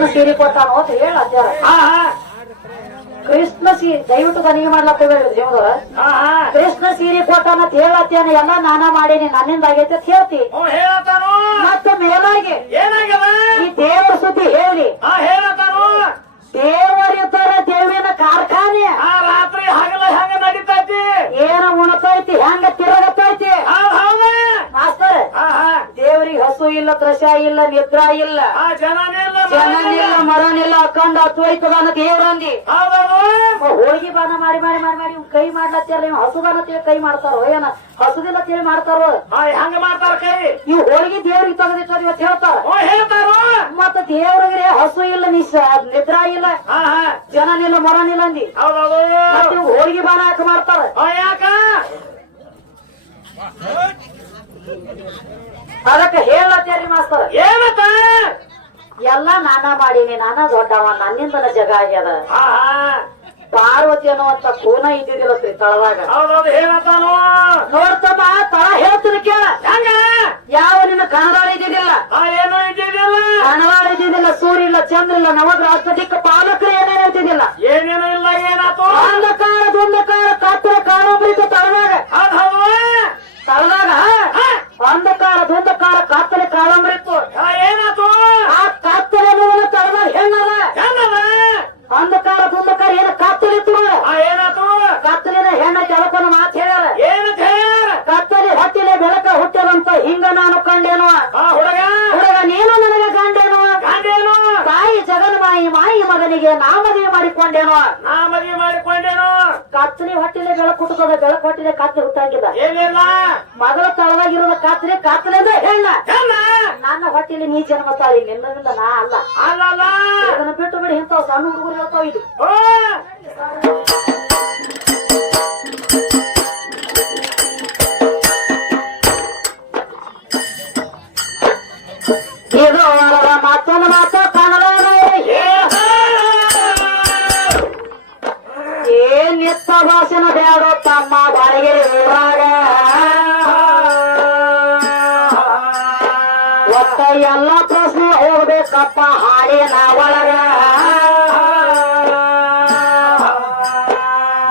ಕೃಷ್ಣ ಸೀರೆ ಕೊಟ್ಟಾನೋ ಅಂತ ಹೇಳ ಅಜ್ಜಾರ. ಕೃಷ್ಣ ಸೀರೆ ದಯವಿಟ್ಟು ತನಿಗೆ ಮಾಡ್ಲಕ್ಕ ಜೀವದವ್ರ. ಕೃಷ್ಣ ಸೀರೆ ಕೊಟ್ಟಾನ ಅಂತ ಹೇಳತ್ತೇನ ಎಲ್ಲ ನಾನಾ ಮಾಡೇನಿ ನನ್ನಿಂದ ಆಗೈತೆ ಅಂತ ಹೇಳ್ತಿ. ಮತ್ತ ಮೇಲಾಗಿ ಈ ದೇವರ ಸುದ್ದಿ ಹೇಳಿ. ದೇವರಿರ್ತಾರ ದೇವಿನ ಕಾರ್ಖಾನೆ ರಾತ್ರಿ ಹಗಲ ಹೆಂಗ ನಡೀತೈತಿ, ಏನ ಉಣತೈತಿ ಹೆಂಗ ತಿರುಗತೈತಿ ಮಾಸ್ತರ್. ದೇವರಿಗೆ ಹಸು ಇಲ್ಲ, ತ್ರಶ ಇಲ್ಲ, ನಿದ್ರಾ ಇಲ್ಲ, ಜನನಿಲ್ಲ, ಮರನಿಲ್ಲ, ಅಕ್ಕಂಡ ಅದ್ವೈತದಾನ ದೇವ್ರಂದಿ. ಹೋಳಿಗೆ ಬಾನ ಮಾಡಿ ಮಾಡಿ ಮಾಡಿ ಮಾಡಿ ಕೈ ಮಾಡ್ಲತ್ತಾರ. ಇವ್ ಹಸುದಾನ ತಿಳಿ ಕೈ ಮಾಡ್ತಾರೋ ಏನ ಹಸುದಿಲ್ಲ ತಿಳಿ ಮಾಡ್ತಾರೋ? ಹೆಂಗ ಮಾಡ್ತಾರ ಕೈ? ಇವ್ ಹೋಳಿಗೆ ದೇವ್ರಿಗೆ ತೆಗೆದಿಟ್ಟದ ಇವತ್ತು ಹೇಳ್ತಾರ. ಮತ್ತ ದೇವ್ರಿಗೆ ಹಸು ಇಲ್ಲ, ನಿದ್ರಾ ಇಲ್ಲ, ಜನನಿಲ್ಲ, ಮರನಿಲ್ಲ ಅಂದಿ. ಹೋಳಿಗೆ ಬಾನ ಯಾಕೆ ಮಾಡ್ತಾರ? ಯಾಕ? ಅದಕ್ಕೆ ಹೇಳತ್ತೇರಿ ಮಾಸ್ತರ. ಏನತ್ತ? ಎಲ್ಲಾ ನಾನಾ ಮಾಡೀನಿ, ನಾನಾ ದೊಡ್ಡವ, ನನ್ನಿಂದನ ಜಗ ಆಗ್ಯದ. ಪಾರ್ವತಿ ಅನ್ನುವಂತ ಕೋನ ಇದ್ದಿದ್ದಿಲ್ಲ ತಳದಾಗ. ನೋಡ್ತಮ್ಮ ತಳ ಹೇಳ್ತೀನಿ ಕೇಳ. ಯಾವ ನಿನ್ನ ಕನ್ನಡ ಇದ್ದಿದ್ದಿಲ್ಲ, ಏನು ಇದ್ದಿದ್ದಿಲ್ಲ, ಕನ್ನಡ ಇದ್ದಿದ್ದಿಲ್ಲ, ಸೂರ್ಯ ಇಲ್ಲ, ಚಂದ್ರ ಇಲ್ಲ, ನವಗ್ರಹ ದಿಕ್ಕ ಪಾಲಕರು ಏನೇನು ಇರ್ತಿದ್ದಿಲ್ಲ. ಏನೇನು ಇಲ್ಲ. ಏನಾತು? ಅಂಧಕಾರ ದುಂಧಕಾರ ಕತ್ತರ ಕಾಣೋಬ್ರಿತ್ತು ತಳದಾಗ. ತಳದಾಗ ಅಂಧಕಾರ ದುಂಧಕಾರ ಕತ್ತಲೆ ಕಾಳಂಬ್ರಿತ್ತು. ಏನಾತು? ಆ ಕತ್ತಲೆ ತಳದಾಗ ಹೆಣ್ಣದ. ಅಂಧಕಾರ ದುಂಧಕಾರ ಏನ ಕತ್ತಲಿತ್ತು. ಏನಾತು? ಕತ್ತಲಿನ ಹೆಣ್ಣ ಕೆಲಪನ ಮಾತು ಹೇಳ್ಯಾರ. ಏನಂತ ಹೇಳ್ಯಾರ? ಕತ್ತಲೆ ಹೊಟ್ಟಿಲೆ ಬೆಳಕ ಹುಟ್ಟದಂತ ಹಿಂಗ ನಾನು ಕಂಡೇನು. ಹುಡುಗ ಹುಡುಗ ನೀನು ನನಗೆ ಗಂಡೇನು. ಗಂಡೇನು? ತಾಯಿ ಜಗನ್ಮಾಯಿ ಮಾಯಿ ಮಗನಿಗೆ ನಾ ಮದುವೆ ಮಾಡಿಕೊಂಡೇನು. ನಾ ಮದುವೆ ಮಾಡಿಕೊಂಡೇನು? ಕತ್ತಲೆ ಹೊಟ್ಟಿಲೆ ಬೆಳಕು ಹುಟ್ಟುತ್ತದೆ, ಬೆಳಕು ಹೊಟ್ಟಿಲೆ ಕತ್ತಲೆ ಹುಟ್ಟಾಗಿಲ್ಲ. ಏನಿಲ್ಲ. ಮಗಳ ತಳವಾಗಿರೋದ ಕತ್ತಲೆ, ಕತ್ತಲೆಂದ ಹೆಣ್ಣ. ನನ್ನ ಹೊಟ್ಟಿಲಿ ನೀ ಜನ್ಮ ತಾಳಿ, ನಿನ್ನದಿಂದ ನಾ ಅಲ್ಲ. ಅಲ್ಲಲ್ಲ, ಅದನ್ನ ಬಿಟ್ಟು ಬಿಡಿ. ಇಂಥವ್ ಸಣ್ಣ ಹುಡುಗರು ಹೇಳ್ತಾವ ಇದು. ಇದು ಮತ್ತೊಂದು ಮಾತು ಕನ್ನಡ ಏನ್ ನಿತ್ತ ಭಾಷಣ ಬೇಡೋ ತಮ್ಮ ಬಾಳಿಗೆ ಊರಾಗ. ಒಟ್ಟ ಎಲ್ಲ ಪ್ರಶ್ನೆ ಹೋಗ್ಬೇಕಪ್ಪ ಹಾಡಿನ ಒಳಗ.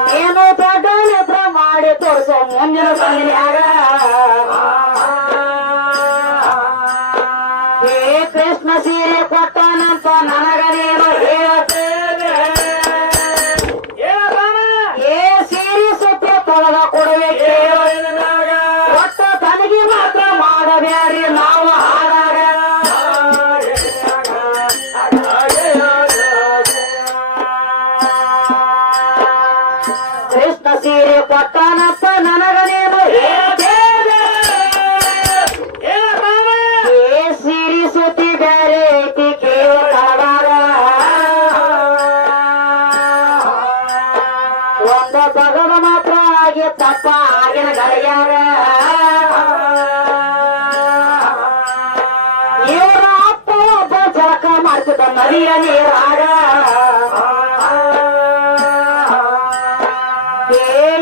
ನೀನು ದೊಡ್ಡ ನಿದ್ರ ಮಾಡಿ ತೋರಿಸೋ ಮುಂದಿನ ಸಂದಿನ್ಯಾಗ. ಏ ಕೃಷ್ಣ ಸೀರೆ ಕೊಟ್ಟನಂತ ನನಗ ನೀನು ಹೇಳ್ತೇನೆ. ಏ ಸೀರೆ ಸುತ್ತ ತೊಳಗ ಕೊಡಬೇಕು. ಒಟ್ಟ ತನಗೆ ಮಾತ್ರ ಮಾಡಬ್ಯಾರಿ ನಾವು ಹಾಡಾಗ. ಕೃಷ್ಣ ಸೀರೆ ಕೊಟ್ಟನಂತ ನನಗ ನೀನು ಹೇಳ್ತೇನೆ. ಏ ಸೀರೆ ಸುತ್ತಿ ಬ್ಯಾರೆ ಐತಿ ಕೇಳಬಾರ. ಒಂದು ಬಗದ ಮಾತ್ರ ಆಗಿ ತಪ್ಪ ಆಗಿನ ಗಳಿಗ್ಯಾಗ. ಇವರ ಅಪ್ಪ ಒಬ್ಬ ಜಳಕ ಮಾಡ್ತಿದ್ದ ನದಿಯ ನೀರಾಗ.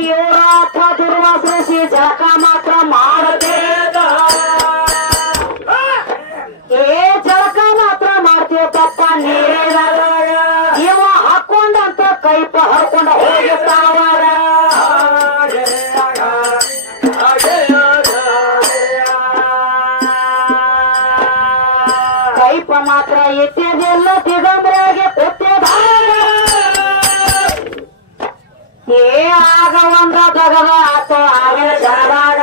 ಇವರ ಅಪ್ಪ ದುರ್ವಾಸನಿಸಿ ಜಳಕ ಮಾತ್ರ ಮಾಡತೇದ. ಜಳಕ ಮಾತ್ರ ಮಾಡ್ತೀವ ತಪ್ಪ ನೀರಾಗ. ಇವ ಹಾಕೊಂಡಂತ ಕೈಪ ಹರ್ಕೊಂಡ ಹೋಗಿರ್ತಾವಾಗ. ಕೈಪ ಮಾತ್ರ ಇಟ್ಟಿದೆಲ್ಲ ದಿಗಂಬರಿಗೆ ಕೊಟ್ಟಿದಾಗ. ಏ ಆಗ ಒಂದ ತಗದ ಆತೋ ಆಗಿನ ಜನದಾಗ.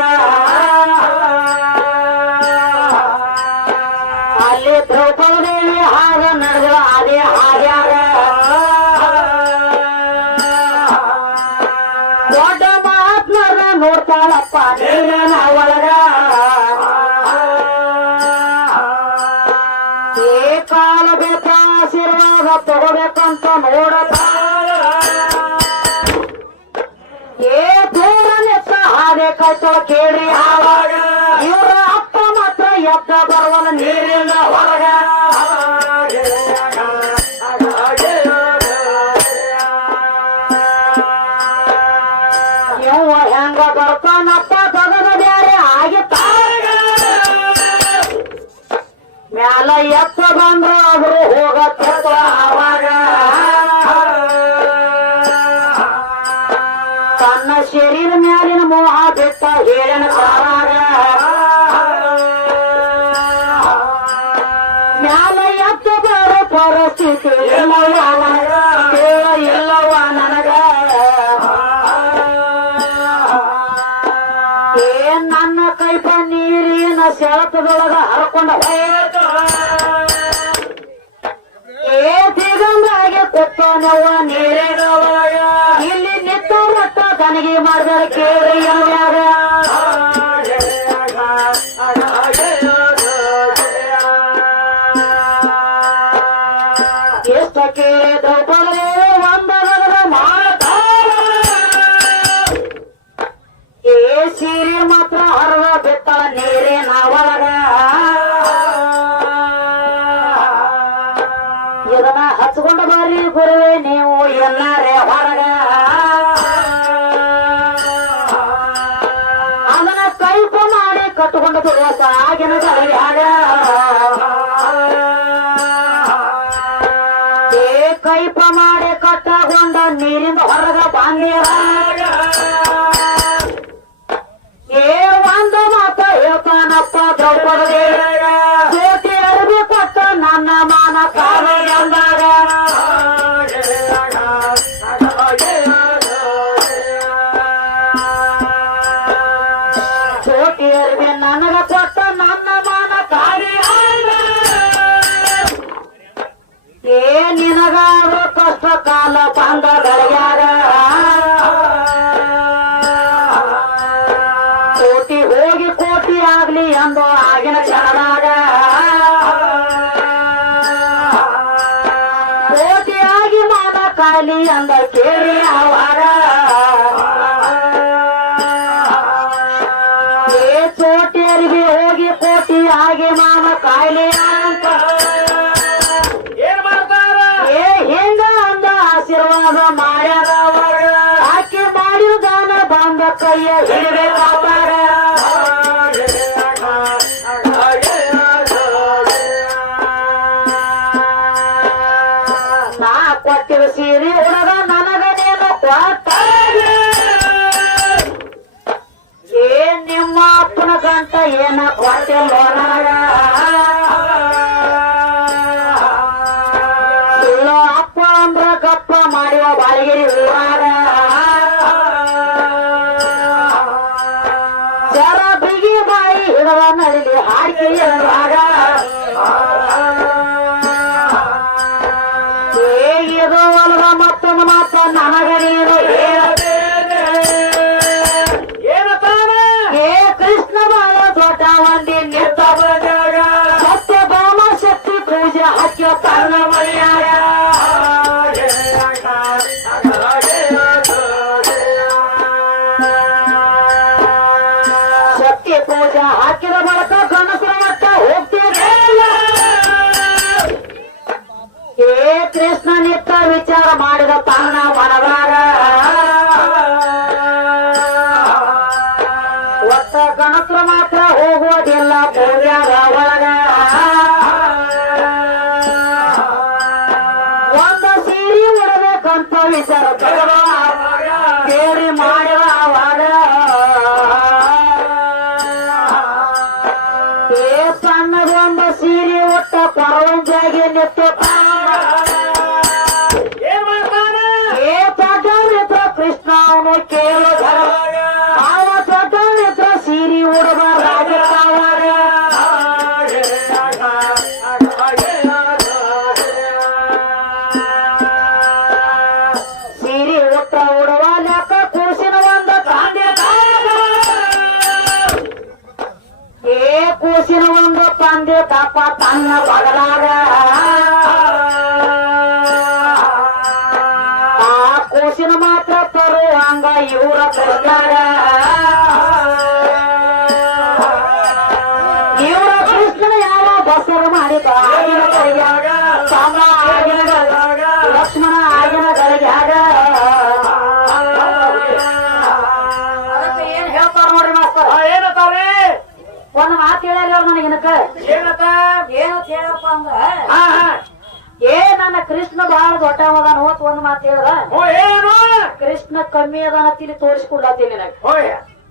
ಅಲ್ಲಿ ದ್ರೌಪದಿ ಹಾಗ ನಡೆದ ಅದೇ ಹಾಗ್ಯಾಗ. ದೊಡ್ಡ ಮಾತ್ನರ ನೋಡ್ತಾಳಪ್ಪ ನೀನ ಒಳಗ. ಏ ಕಾಲ ಬೇಕ ಆಶೀರ್ವಾದ ತಗೋಬೇಕಂತ ನೋಡತಾಳ. ಏ ದೂರ ನೆತ್ತ ಹಾಗೆ ಕೈತೋ ಕೇಳಿ ಆವಾಗ. ಇವರ ಅಪ್ಪ ಮಾತ್ರ ಎದ್ದ ಬರುವಲ್ಲ ನೀರಿನ ಹೊರಗ. ಇವ ಹೆಂಗ ಬರ್ತಾನಪ್ಪ ತಗದ ಬ್ಯಾರೆ ಆಗಿತ್ತಾಗ. ಮ್ಯಾಲ ಎತ್ತ ಬಂದ್ರ ಅವರು ಹೋಗತ್ತ ಪರಿಸ್ಥಿತಿ ಇಲ್ಲವ ಕೇಳ ಇಲ್ಲವ ನನಗ ಏನ್ ನನ್ನ ಕೈಪ ನೀರಿನ ಸೆಳತದೊಳಗ ಹರ್ಕೊಂಡ ಏ ದಿಗಂಬಾಗೆ ಕೊಟ್ಟನವ್ವ ನೀರೇನವಾಗ ಇಲ್ಲಿ ನಿತ್ತ ಮಟ್ಟ ತನಗೆ ಮಾಡಿದ ಕೇಳಿ ಯಾವ್ಯಾರ ಎಷ್ಟ ಕೇಳಿದ ಬರೇ ಒಂದರ ಮಾತಾಡ ಏ ಸೀರೆ ಮಾತ್ರ ಹರವ ಬೆತ್ತಳ ನೀರಿನ ಒಳಗ ಇದನ್ನ ಹಚ್ಕೊಂಡ ಬರ್ರಿ ಗುರುವೆ ನೀವು ಎಲ್ಲಾರೇ ಹೊರಗ ಅದನ್ನ ಕೈಪ ಮಾಡಿ ಕಟ್ಟುಕೊಂಡು ದುರ್ವಾಸ ಆಗಿನ ಗಳಿಯಾಗ ಏ ಕೈಪ ಮಾಡಿ ಕಟ್ಟಗೊಂಡ ನೀರಿಂದ ಹೊರಗ ಬಾಂದಿರಾಗ ಏ ಒಂದು ಮಾತ ಹೇಳ್ತಾನಪ್ಪ ದ್ರೌಪದಿ ಕೋಟಿ ಅರಬಿ ಕೊಟ್ಟ ನನ್ನ ಮಾನ ಕಾಲ ಎಂದಾಗ ಕೋಟಿ ಅರಬಿ ನನಗ ಕೊಟ್ಟ ನನ್ನ ಮಾನ ಕಾಲಿ ಏ ನಿನಗಾದ್ರೂ ಕಷ್ಟ ಕಾಲ ಬಂದ ಗಳಿಯಾಗ ಕೋಟಿ ಹೋಗಿ ಕೋಟಿ ಆಗ್ಲಿ ಎಂದು ಆಗಿನ ಕ್ಷಣದಾಗ ಕೋಟಿ ಆಗಿ ಮಾನ ಕಾಲಿ ಅಂದ ಕೇಳಿ ಆವಾಗ ಏ ಚೋಟಿ ಅರಿವಿ ಹೋಗಿ ಕೋಟಿ ಆಗಿ ಮಾನ ಕಾಯಿಲೆ ಅಂತ ಏನ್ ಮಾಡ್ತಾರ ಏ ಹಿಂಗ ಅಂದ ಆಶೀರ್ವಾದ ಮಾಡ್ಯಾರ ಆಕೆ ಮಾಡಿದ ದಾನ ಬಂದ ಕೈಯ ಹಿಡಬೇಕಾಗ ನಾ ಕೊಟ್ಟಿವ ಸೀರೆ ಹುಡುಗ ನನಗನೇನು ಕೊಟ್ಟ ಏ ನಿಮ್ಮ ಅಪ್ಪನ ಗಂಟ ಏನ ಕೊಟ್ಟಿಲ್ಲ ನನಗ ಇಲ್ಲ ಅಪ್ಪ ಅಂದ್ರ ಗಪ್ಪ ಮಾಡುವ ಬಾಳಿಗಿರಿ ಊರಾಗ ಜರ ಬಿಗಿ ಬಾಯಿ ಹಿಡವ ನಡಿಲಿ ಹಾಕಿ ಎಂದಾಗ ಹೇಗಿದು ಅಲ್ವ ಮತ್ತೊಂದು ಮಾತ ನನಗ ನೀನು ಏನತಾನ ಏ ಕೃಷ್ಣ ಬಾಳ ದೊಡ್ಡ ಒಂದಿ ನಿಂತ ಸತ್ಯ ಭಾಮ ಶಕ್ತಿ ಪೂಜೆ ಹಚ್ಚ ತನ್ನ ಮನೆಯಾಗ ಶಕ್ತಿ ಪೂಜೆ ಹಾಕಿದ ಬಳಿಕ ಗಣಸರ ಮಟ್ಟ ಹೋಗ್ತೇನೆ ಏ ಕೃಷ್ಣ ನಿತ್ತ ವಿಚಾರ ಮಾಡಿದ ತನ್ನ ಮನದಾಗ ಒಟ್ಟ ಗಣಸರು ಮಾತ್ರ ಹೋಗುವುದಿಲ್ಲ ಪೂಜಾಗ ಒಳಗ ಒಂದು ಸೀರೆ ಉಡಬೇಕಂತ ವಿಚಾರ ಕೇಳಿ ಮಾಡಿದ ಅವಾಗ ಏ ಸಣ್ಣದೊಂದು ಸೀರೆ ಉಟ್ಟ ಪರವಂಜಾಗಿ ನಿತ್ತು ಏನ್ ಮಾಡ್ತಾನ ಏ ದೊಡ್ಡವರಿದ್ರ ಕೃಷ್ಣ ಅವನು ಕೇಳು ಅವ ದೊಡ್ಡವರಿದ್ರ ಸೀರೆ ಉಡಬಾರ್ದಾಗಿತ್ತಾವಾಗ ಸೀರೆ ಉಟ್ಟ ಉಡುವ ಲೆಕ್ಕ ಕೂಸಿನ ಒಂದು ತಂದೆ ಏ ಕೂಸಿನ ಒಂದು ತಂದೆ ತಪ್ಪ ತನ್ನ ಬಗಲಾಗ ಆ ಕೂಸಿನ ಮಾತ್ರ ತರುವಂಗ ಇವರ ಕೃಷ್ಣಾಗ ಇವರ ಕೃಷ್ಣನ ಯಾವ ಬಸರು ಮಾಡಿದ ಆಗಿನ ಕೈಯಾಗ ಸಾಮ ಆಗಿನ ಲಕ್ಷ್ಮಣ ಆಗಿನ ಗಳಿಗಾಗ ಅದಕ್ಕೆ ಏನ್ ಹೇಳ್ತಾರ ನೋಡ್ರಿ ಮಾಸ್ತರ್ ಏನತಾನೆ ಒಂದ್ ಮಾತು ಹೇಳ್ಯಾರ ಅವ್ರು ನನಗಿನಕ ಏನತ ಏನು ಹೇಳಪ್ಪ ಅಂದ್ರ ಹಾ ಹಾ ಏ ನನ್ನ ಕೃಷ್ಣ ಬಹಳ ದೊಡ್ಡವದಾನ ಹೋತ್ ಒಂದ್ ಮಾತು ಹೇಳ್ದ ಓ ಏನು ಕೃಷ್ಣ ಕಮ್ಮಿ ಅದಾನ ತಿಳಿ ತೋರಿಸ್ಕೊಡ್ಲತ್ತೀನಿ ನನಗೆ ಓಯ್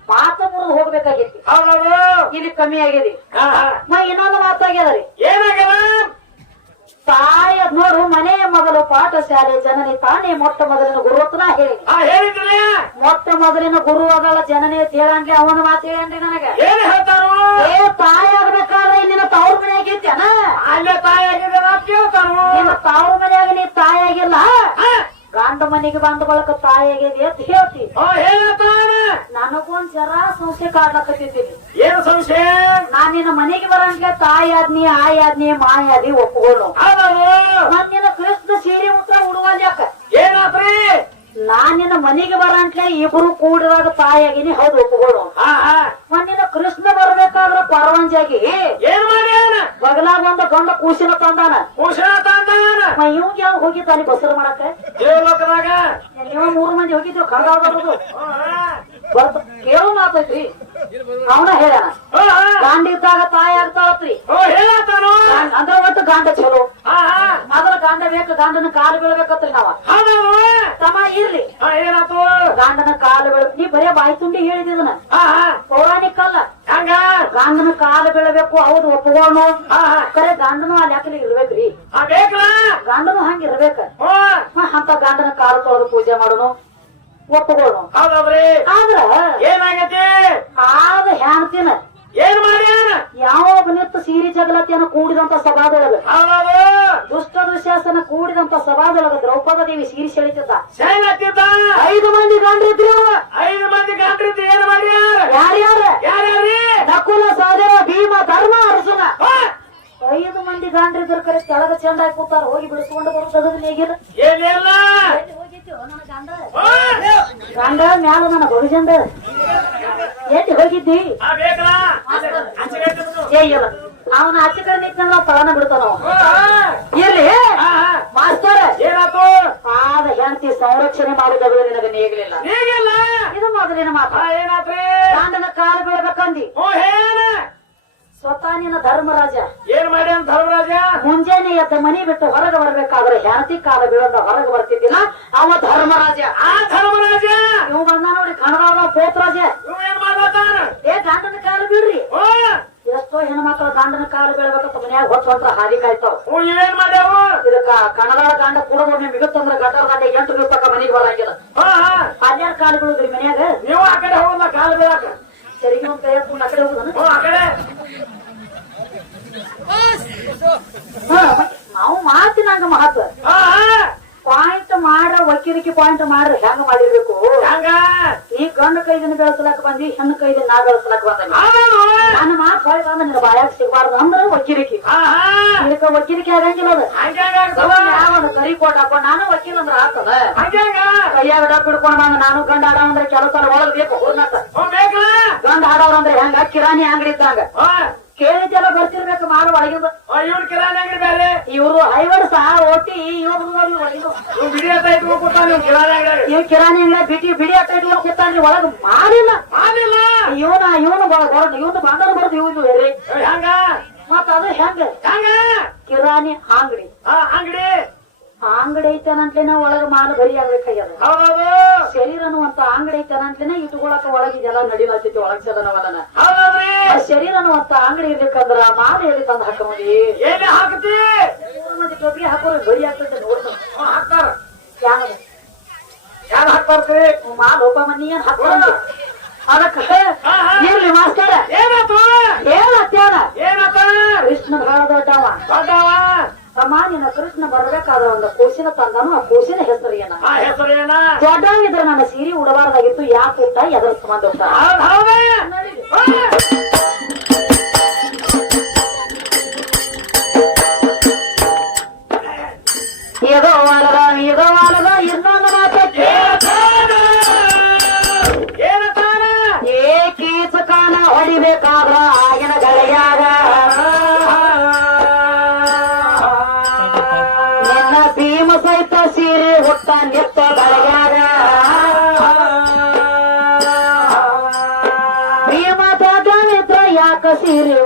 ಮಾತ ಮುರಿದು ಹೋಗ್ಬೇಕಾಗಿತ್ತು ಹೌದೌದು ಇಲ್ಲಿ ಕಮ್ಮಿ ಆಗಿದೆ ಹಾ ಹಾ ಇನ್ನೊಂದು ಮಾತಾಗ್ಯದ ರೀ ಏನಾಗ್ಯದ ತಾಯ ನೋಡು ಮನೆಯ ಮೊದಲು ಪಾಠಶಾಲೆ ಜನನಿ ತಾನೇ ಮೊಟ್ಟ ಮೊದಲಿನ ಗುರು ಅಂತ ನಾ ಹೇಳಿ ಹೇಳಿದ್ರಲ್ಲ ಮೊಟ್ಟ ಮೊದಲಿನ ಗುರು ಅದಲ್ಲ ಜನನಿ ಅಂತ ಹೇಳಂಗ್ಲಿ ಅವನ ಮಾತು ಹೇಳಂದ್ರಿ ನನಗ ಏನ್ ಹೇಳ್ತಾನು ಏ ತಾಯಿ ಆಗ್ಬೇಕಾದ್ರೆ ನಿನ್ನ ತವ್ರ ಮನೆಯಾಗ ಇದ್ದೇನ ಅಲ್ಲೇ ತಾಯಿ ಆಗಿದೆ ಕೇಳ್ತಾನು ನಿನ್ನ ತವ್ರ ಮನೆಯಾಗ ನೀ ತಾಯಿ ಆಗಿಲ್ಲ ಗಂಡ ಮನೆಗೆ ಬಂದ ಬಳಕ ತಾಯಿ ಆಗಿದೆ ಅಂತ ಹೇಳ್ತಿ ಹೇಳ್ತಾನ ನನಗೊಂದ್ ಜರ ಸಂಶಯ ಕಾಡ್ಲಕತ್ತಿದ್ದೀನಿ ಏನು ಸಂಶಯ ನಾನ್ ನಿನ್ನ ಮನೆಗೆ ಬರಂಗ್ಲೆ ತಾಯಿ ಆದ್ನಿ ಆಯಿ ಆದ್ನಿ ಮಾಯಿ ಆದಿ ಒಪ್ಕೊಳ್ಳು ನಾನ್ ನಿನ್ನ ಕೃಷ್ಣ ಸೀರೆ ಉತ್ತರ ಉಡುವಲ್ಲಿ ಯಾಕ ಏನಾತ್ರಿ ನಾನ್ ನಿನ್ನ ಮನೆಗೆ ಬರಂಟ್ಲೆ ಇಬ್ರು ಕೂಡಿದಾಗ ತಾಯಿ ಆಗಿನಿ ಹೌದು ಒಪ್ಕೊಳ್ಳು ನಿನ್ನ ಕೃಷ್ಣ ಬರ್ಬೇಕಾದ್ರ ಪರವಂಜಾಗಿ ಏನ್ ಮಾಡ್ಯಾನ ಬಗಲಾಗ ಒಂದು ಗಂಡ ಕೂಸಿನ ತಂದಾನ ಕೂಸಿನ ತಂದಾನ ಇವಂಗ ಯಾವ ಹೋಗಿದ್ದ ಅಲ್ಲಿ ಬಸರು ಮಾಡಕ ದೇವಲೋಕದಾಗ ನೀವು 3 ಮಂದಿ ಹೋಗಿದ್ರು ಕರ್ದಾಡ್ಬಾರ್ದು ಬರ್ತ ಕೇಳು ಮಾತೈತ್ರಿ ಅವನ ಹೇಳ್ಯಾನ ಗಾಂಡ ಇದ್ದಾಗ ತಾಯಿ ಆಗ್ತಾವತ್ರಿ ಹೇಳತ್ತಾನು ಅಂದ್ರ ಒಟ್ಟು ಗಾಂಡ ಚಲೋ ಮೊದಲ ಗಾಂಡ ಬೇಕು ಗಂಡನ ಕಾಲು ಬೀಳ್ಬೇಕತ್ರಿ ನಾವ ತಮ್ಮ ಇರ್ಲಿ ಏನಾತು ಗಾಂಡನ ಕಾಲು ಬೀಳ ನೀ ಬರೇ ಬಾಯಿ ತುಂಬಿ ಹೇಳಿದಿದನ ಪೌರಾಣಿಕ ಅಲ್ಲ ಹಂಗ ಗಾಂಡನ ಕಾಲು ಬೀಳಬೇಕು ಹೌದು ಒಪ್ಪಿಕೊಂಡು ಕರೆ ಗಾಂಡನು ಅಲ್ಲಿ ಯಾಕಲಿ ಇರ್ಬೇಕ್ರಿ ಬೇಕಲ್ಲ ಗಾಂಡನು ಹಂಗ ಇರ್ಬೇಕ ಅಂತ ಗಾಂಡನ ಕಾಲು ತೊಳೆದು ಪೂಜೆ ಮಾಡೋನು ಒಪ್ಪಿಕೊಳ್ಳು ಹೌದವ್ರಿ ಆದ್ರ ಏನಾಗೈತಿ ಆದ ಹ್ಯಾಂತಿನ ಏನ್ ಮಾಡ್ಯಾನ ಯಾವ ನಿತ್ತ ಸೀರಿ ಜಗಲತಿಯನ್ನು ಕೂಡಿದಂತ ಸಭಾದೊಳಗ ಹೌದೌದು ದುಷ್ಟ ದುಶ್ಯಾಸನ ಕೂಡಿದಂತ ಸಭಾದೊಳಗ ದ್ರೌಪದ ದೇವಿ ಸೀರಿ ಸೆಳಿತಿದ್ದ ಶೈಲತ್ತಿದ್ದ 5 ಮಂದಿ ಗಂಡ್ರಿದ್ರಿ ಅವ್ರು 5 ಮಂದಿ ಗಂಡ್ರಿದ್ದು ಏನ್ ಮಾಡ್ಯಾರ ಯಾರ್ಯಾರ್ರಿ ನಕುಲ ಸಹದೇವ ಭೀಮ ಧರ್ಮ ಅರ್ಜುನ 5 ಮಂದಿ ಗಂಡ್ರಿದ್ರ ಕರೆ ಕೆಳಗ ಚೆಂದಾಗಿ ಕೂತಾರ ಹೋಗಿ ಬಿಡಿಸ್ಕೊಂಡು ಬರ್ತದ ನೀಗಿಲ್ಲ ಏನಿಲ್ಲ ಗಂಡ ಮ್ಯಾಲ ನನ್ನ ಬಹುಜಂದ ಎಲ್ಲಿ ಹೋಗಿದ್ದಿ ಇಲ್ಲ ಅವನ ಆಚೆ ಕಡೆ ನಿಂತಂದ್ರ ತಳನ ಬಿಡ್ತಾನ ಇರ್ಲಿ ಮಾಸ್ತರ್ ಏನಾತು ಆದ ಹೆಂಡತಿ ಸಂರಕ್ಷಣೆ ಮಾಡುವುದು ನಿನಗೆ ನೇಗಲಿಲ್ಲ ಇದು ಮೊದಲಿನ ಮಾತು ಏನಾತ್ರಿ ಗಂಡನ ಕಾಲು ಬೀಳ್ಬೇಕಂದಿ ಸ್ವತಃ ನಿನ್ನ ಧರ್ಮರಾಜ ಏನ್ ಮಾಡ್ಯಾನ ಧರ್ಮರಾಜ ಮುಂಜಾನೆ ಎದ್ದ ಮನಿ ಬಿಟ್ಟು ಹೊರಗೆ ಬರ್ಬೇಕಾದ್ರೆ ಹೆಂಡತಿ ಕಾಲ ಬೀಳದ ಹೊರಗೆ ಬರ್ತಿದ್ದಿಲ್ಲ ಅವ ಧರ್ಮರಾಜ ಆ ಧರ್ಮರಾಜ ಇವ್ ಬಂದ ನೋಡಿ ಕನ್ನಡ ಪೋತ್ರಾಜ ಏನ್ ಮಾಡ್ತಾನ ಏ ಗಂಡನ ಕಾಲು ಬೀಳ್ರಿ ಎಷ್ಟೋ ಹೆಣ್ಮಕ್ಳು ಗಂಡನ ಕಾಲು ಬೀಳ್ಬೇಕಂತ ಮನ್ಯಾಗ ಹೊತ್ತು ಹಾದಿ ಕಾಯ್ತಾವ ಇವೇನ್ ಮಾಡ್ಯಾವು ಇದಕ್ಕ ಕನ್ನಡ ಗಂಡ ಕೂಡ ಮಿಗುತ್ತಂದ್ರ ಗಂಡರ ಗಂಡ 8 ರೂಪಾಯಿ ಮನೆಗೆ ಬರಂಗಿಲ್ಲ ಅಲ್ಯಾರ ಕಾಲು ಬೀಳುದ್ರಿ ಮನ್ಯಾಗ ನೀವು ಆ ಕಡೆ ಹೋಗಲ್ಲ ಕಾಲು ಬೀಳಾಕ ಸರಿಗೆ ಒಂದ್ ಕೈ ಎತ್ಕೊಂಡು ಆ ಕಡೆ ಹೋಗುದನ ಆ ಕಡೆ ನಾವು ಮಾತಿನಾಗ ಮಹತ್ವ ಪಾಯಿಂಟ್ ಮಾಡ್ರ ವಕೀಲಿಕೆ ಪಾಯಿಂಟ್ ಮಾಡ್ರ ಹೆಂಗ ಮಾಡಿರ್ಬೇಕು ಹಂಗ ಈ ಗಂಡ ಕೈದನ್ನ ಬೆಳೆಸಲಾಕ ಬಂದಿ ಹೆಣ್ಣು ಕೈದನ್ನ ನಾ ಬೆಳೆಸಲಾಕ ಬಂದ ನನ್ನ ಮಾತು ಹೊಳೆ ಬಂದ ನಿನ್ನ ಬಾಯಾಗ ಸಿಗಬಾರ್ದು ಅಂದ್ರ ವಕೀಲಿಕೆ ಇದಕ್ಕ ವಕೀಲಿಕೆ ಆಗಂಗಿಲ್ಲ ಅದು ಯಾವನು ಕರಿ ಕೊಟ್ಟ ಹಾಕೊಂಡ್ ನಾನು ವಕೀಲ ಅಂದ್ರ ಆಗ್ತದ ಕೈಯಾಗ ಡಬ್ ಹಿಡ್ಕೊಂಡ್ ಬಂದ ನಾನು ಗಂಡ ಆಡೋ ಅಂದ್ರೆ ಕೆಲಸ ಒಳಗ್ ಬೇಕು ಹೂರ್ನತ್ತ ಗಂಡ ಆಡೋರ್ ಅಂದ್ರೆ ಹೆಂಗ ಕಿರಾಣಿ ಅಂಗಡಿ ಇದ್ದಂಗ ಕೇಳಿದ್ದೆಲ್ಲ ಬರ್ತಿರ್ಬೇಕು ಮಾಡ ಒಳಗಿಂದ ಇವ್ರ ಕಿರಾಣಿ ಅಂಗಡಿ ಬೇರೆ ಇವ್ರು ಐವರ್ಸ ಒಟ್ಟಿ ಇವ್ ಕಿರಾಣಿ ಅಂಗಡಿ ಬಿಡಿ ಅಟ್ಟ ಇಟ್ಕೊಂಡು ಕೂತಾನ್ರಿ ಒಳಗ ಮಾಡಿಲ್ಲ ಇವನು ಬಂಗಾರ ಬರ್ದು ಇವನು ಹೇಳಿ ಹಂಗ ಮತ್ತ ಅದು ಹೆಂಗ ಕಿರಾಣಿ ಅಂಗಡಿ ಅಂಗಡಿ ಐತನಂಟ್ಲೇನ ಒಳಗ ಮಾಲು ಬರಿ ಆಗ್ಬೇಕಾಗ್ಯದ ಶರೀರ ಅನ್ನುವಂತ ಅಂಗಡಿ ಐತನಂಟ್ಲೇನ ಇಟ್ಕೊಳಕ ಒಳಗಿದೆಲ್ಲ ನಡಿಲತ್ತೈತಿ ಒಳಗ್ ಸದನವನ್ನ ಶರೀರ ಅನ್ನುವಂತ ಅಂಗಡಿ ಇರ್ಬೇಕಂದ್ರ ಮಾಲು ಎಲ್ಲಿ ತಂದು ಹಾಕಿ ಹಾಕತಿ ಮಂದಿ ಟೊಪಿಗೆ ಹಾಕೋರು ಬರಿ ಆಗ್ತೈತೆ ನೋಡ್ತಾರ ಹಾಕ್ತಾರ ಯಾರು ಹಾಕ್ತಾರ್ರಿ ಮಾಲ್ ಒಬ್ಬ ಮನಿ ಏನ್ ಹಾಕ್ತಾರ ಅದಕ್ಕ ಇರ್ಲಿ ಮಾಸ್ತರ ಹೇಳತ್ತೇನ ಕೃಷ್ಣ ಬಹಳ ದೊಡ್ಡವ ತಮ್ಮ ನಿನ್ನ ಕೃಷ್ಣ ಬರ್ಬೇಕಾದ ಒಂದು ಕೂಸಿನ ತಂದನು ಆ ಕೂಸಿನ ಹೆಸರು ಏನ ದೊಡ್ಡವಿದ್ರೆ ನನ್ನ ಸೀರೆ ಉಡಬಾರ್ದಾಗಿತ್ತು ಯಾಕೆ ಊಟ ಎದ್ರ ಸಂಬಂಧ ಊಟ ಇದೋ ವಾಲದ ಇನ್ನೊಂದು ಮಾತಕ್ಕೆ ಕೀಚಕಾನ ಹೊಡಿಬೇಕಾದ್ರ ಆಗಿನ ಗಳಿಯಾಗ ನಿನ್ನ ಭೀಮ ಸಹಿತ ಸೀರೆ ಹುಟ್ಟ ನಿತ್ತ ಗಳಿಯಾಗ ಭೀಮ ದೊಡ್ಡವಿದ್ರ ಯಾಕ ಸೀರೆ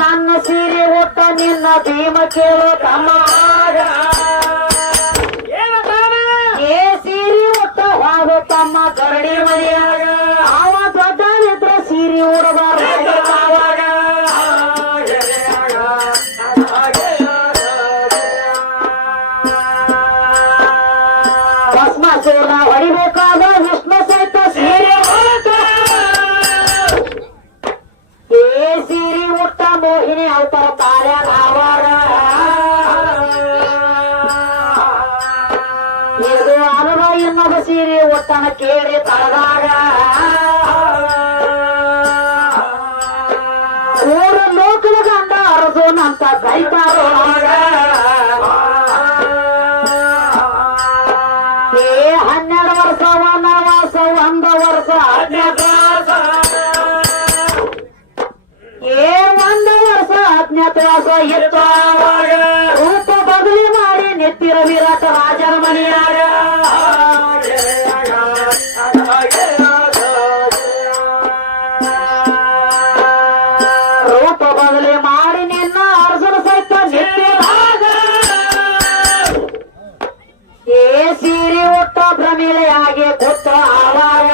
ನನ್ನ ಸೀರೆ ಹುಟ್ಟ ನಿನ್ನ ಭೀಮ ಕೇಳೋ ತಮ್ಮ ತಮ್ಮ ಕರಡಿ ಮನೆಯಾಗ ಅವ ದೊಡ್ಡವಿದ್ರ ಸೀರೆ ಉಡಬಾರ್ದು ಸೀರಿ ಉಟ್ಟ ಮೋಹಿನಿ ಅವತಾರ ತಾರ್ಯಾಗ ಆವಾಗ ಇದು ಅಲವ ಇನ್ನೊಬ್ಬ ಸೀರೆ ಒಟ್ಟನ ಕೇಳಿ ತಳದಾಗ ಮೂರು ಲೋಕದ ಗಂಡ ಅರಸೋನಂತ ಕೈತಾರೋ ಏ 12 ವರ್ಷ ವನವಾಸ 1 ವರ್ಷ ಅಜ್ಞಾತವಾಸ ಏ 1 ವರ್ಷ ಅಜ್ಞಾತವಾಸ ಇತ್ತು ರೂಪ ಬದಲಿ ಮಾಡಿ ನೆತ್ತಿರ ವಿರಾಟ ರಾಜರ ಮನೆಯಾಗ ರೂಪ ಬದಲಿ ಮಾಡಿ ನಿನ್ನ ಅರ್ಜುನ ಸಹಿತ ನೆತ್ತಿರಾಗ ಏ ಸೀರೆ ಉಟ್ಟ ಭ್ರಮಿಳೆಯಾಗಿ ಕೂತ ಆವಾಗ